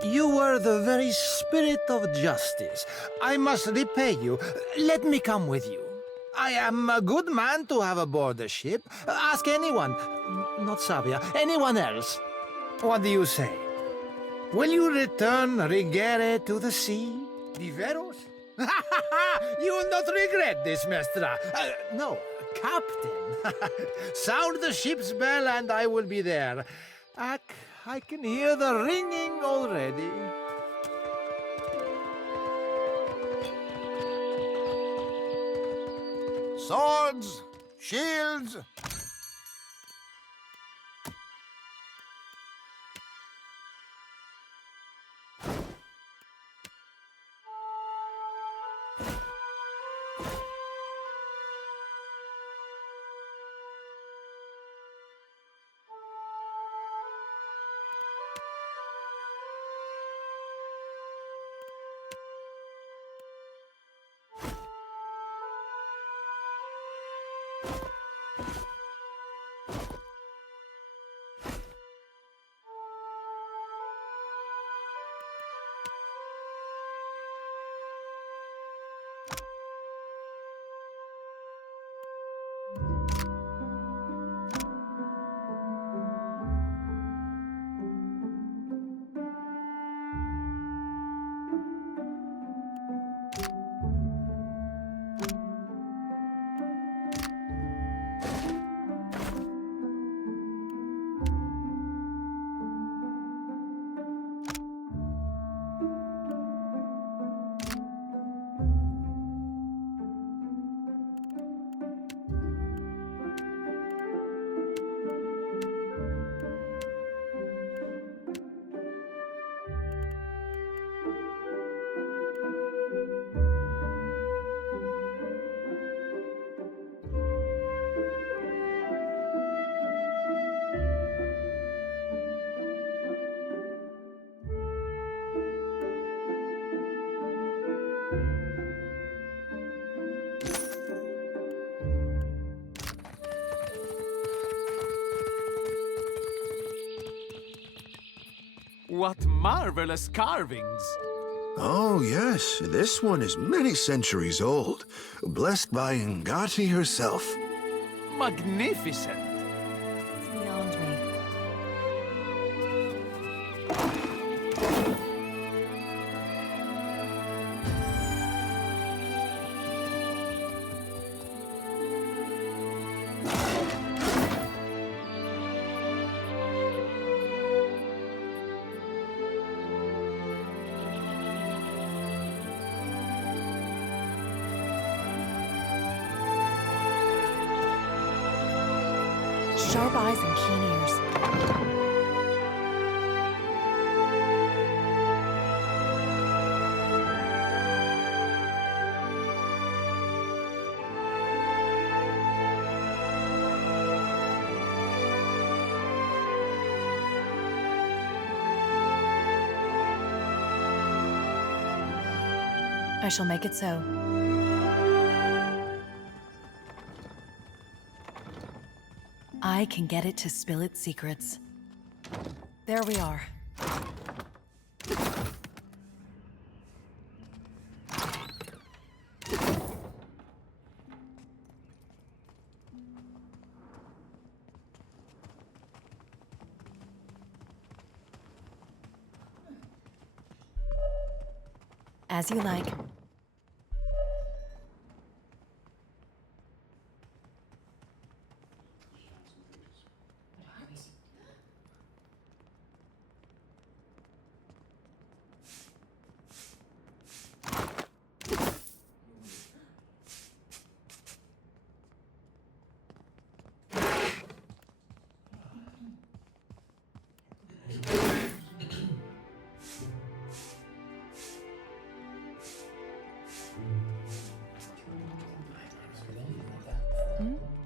You were the very spirit of justice. I must repay you. Let me come with you. I am a good man to have aboard the ship. Ask anyone. Not Sabia. Anyone else. What do you say? Will you return Rigere to the sea? Viveros? You will not regret this, Mestra. No, Captain. Sound the ship's bell and I will be there. I can hear the ringing already. Swords! Shields! What marvelous carvings! Oh, yes. This one is many centuries old. Blessed by Ngati herself. Magnificent! It's beyond me. Sharp eyes and keen ears. I shall make it so. I can get it to spill its secrets. There we are. As you like.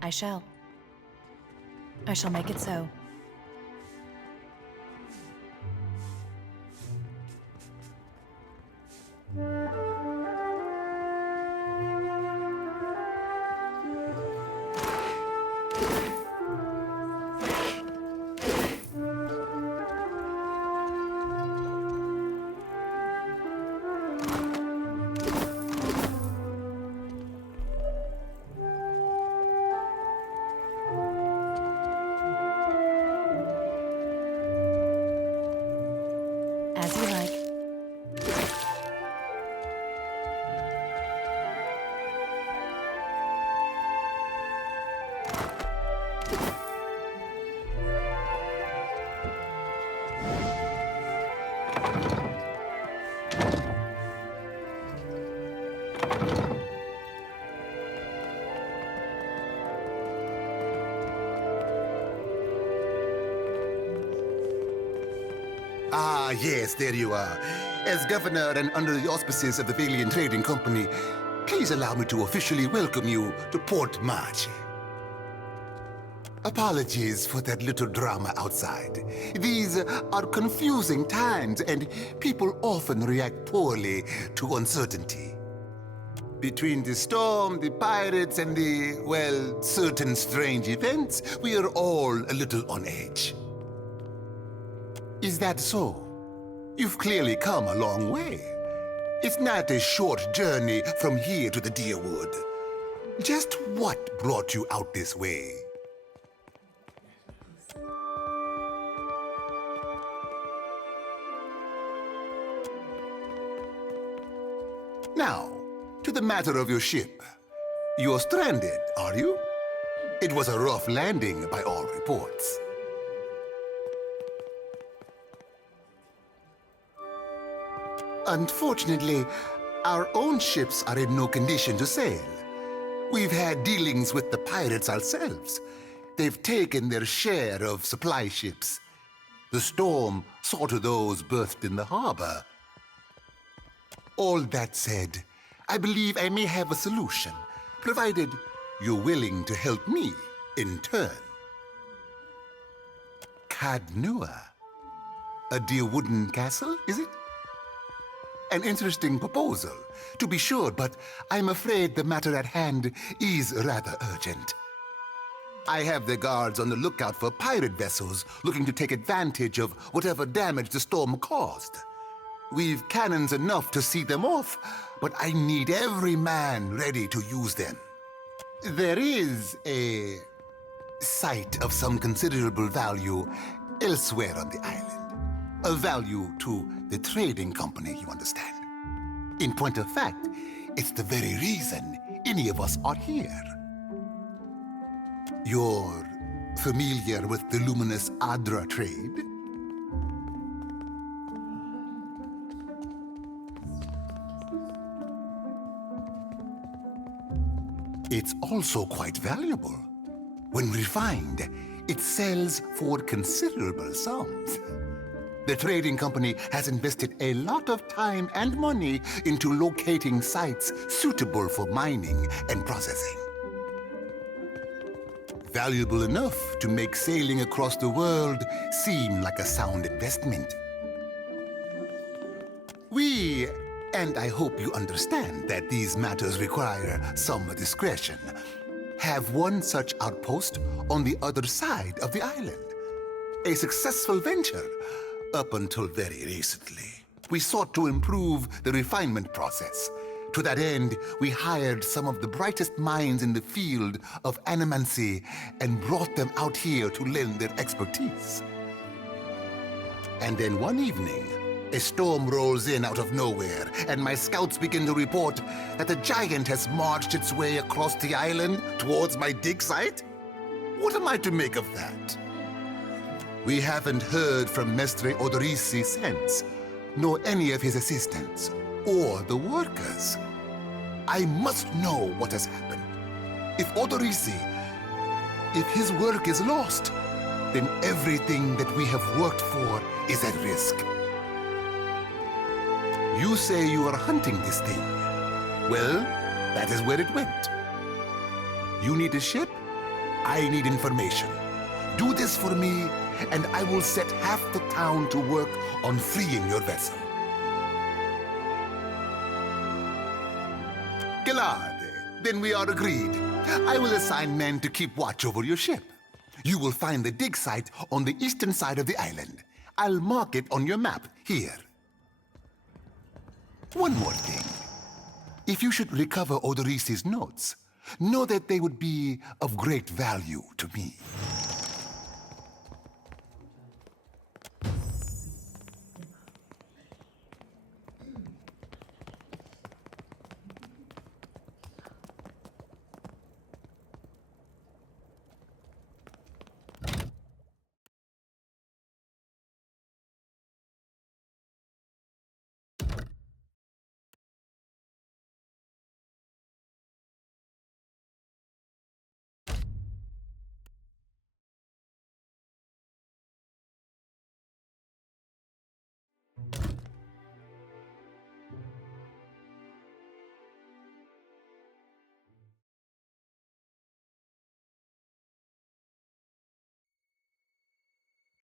I shall. I shall make it so. As you like. Ah, yes, there you are. As governor and under the auspices of the Velian Trading Company, please allow me to officially welcome you to Port Maje. Apologies for that little drama outside. These are confusing times, and people often react poorly to uncertainty. Between the storm, the pirates, and the, well, certain strange events, we are all a little on edge. Is that so? You've clearly come a long way. It's not a short journey from here to the Deer Wood. Just what brought you out this way? Now, to the matter of your ship. You're stranded, are you? It was a rough landing by all reports. Unfortunately, our own ships are in no condition to sail. We've had dealings with the pirates ourselves. They've taken their share of supply ships. The storm saw to those berthed in the harbor. All that said, I believe I may have a solution, provided you're willing to help me in turn. Cadnua? A dear wooden castle, is it? An interesting proposal, to be sure, but I'm afraid the matter at hand is rather urgent. I have the guards on the lookout for pirate vessels looking to take advantage of whatever damage the storm caused. We've cannons enough to see them off, but I need every man ready to use them. There is a site of some considerable value elsewhere on the island. A value to the trading company, you understand. In point of fact, it's the very reason any of us are here. You're familiar with the luminous Adra trade? It's also quite valuable. When refined, it sells for considerable sums. The trading company has invested a lot of time and money into locating sites suitable for mining and processing. Valuable enough to make sailing across the world seem like a sound investment. We, and I hope you understand that these matters require some discretion, have one such outpost on the other side of the island. A successful venture. Up until very recently, we sought to improve the refinement process. To that end, we hired some of the brightest minds in the field of animancy and brought them out here to lend their expertise. And then one evening, A storm rolls in out of nowhere, and my scouts begin to report that a giant has marched its way across the island towards my dig site? What am I to make of that? We haven't heard from Mestre Odorisi since, nor any of his assistants, or the workers. I must know what has happened. If Odorisi, if his work is lost, then everything that we have worked for is at risk. You say you are hunting this thing. Well, that is where it went. You need a ship? I need information. Do this for me, and I will set half the town to work on freeing your vessel. Gelade, then we are agreed. I will assign men to keep watch over your ship. You will find the dig site on the eastern side of the island. I'll mark it on your map here. One more thing. If you should recover Odorisi's notes, know that they would be of great value to me.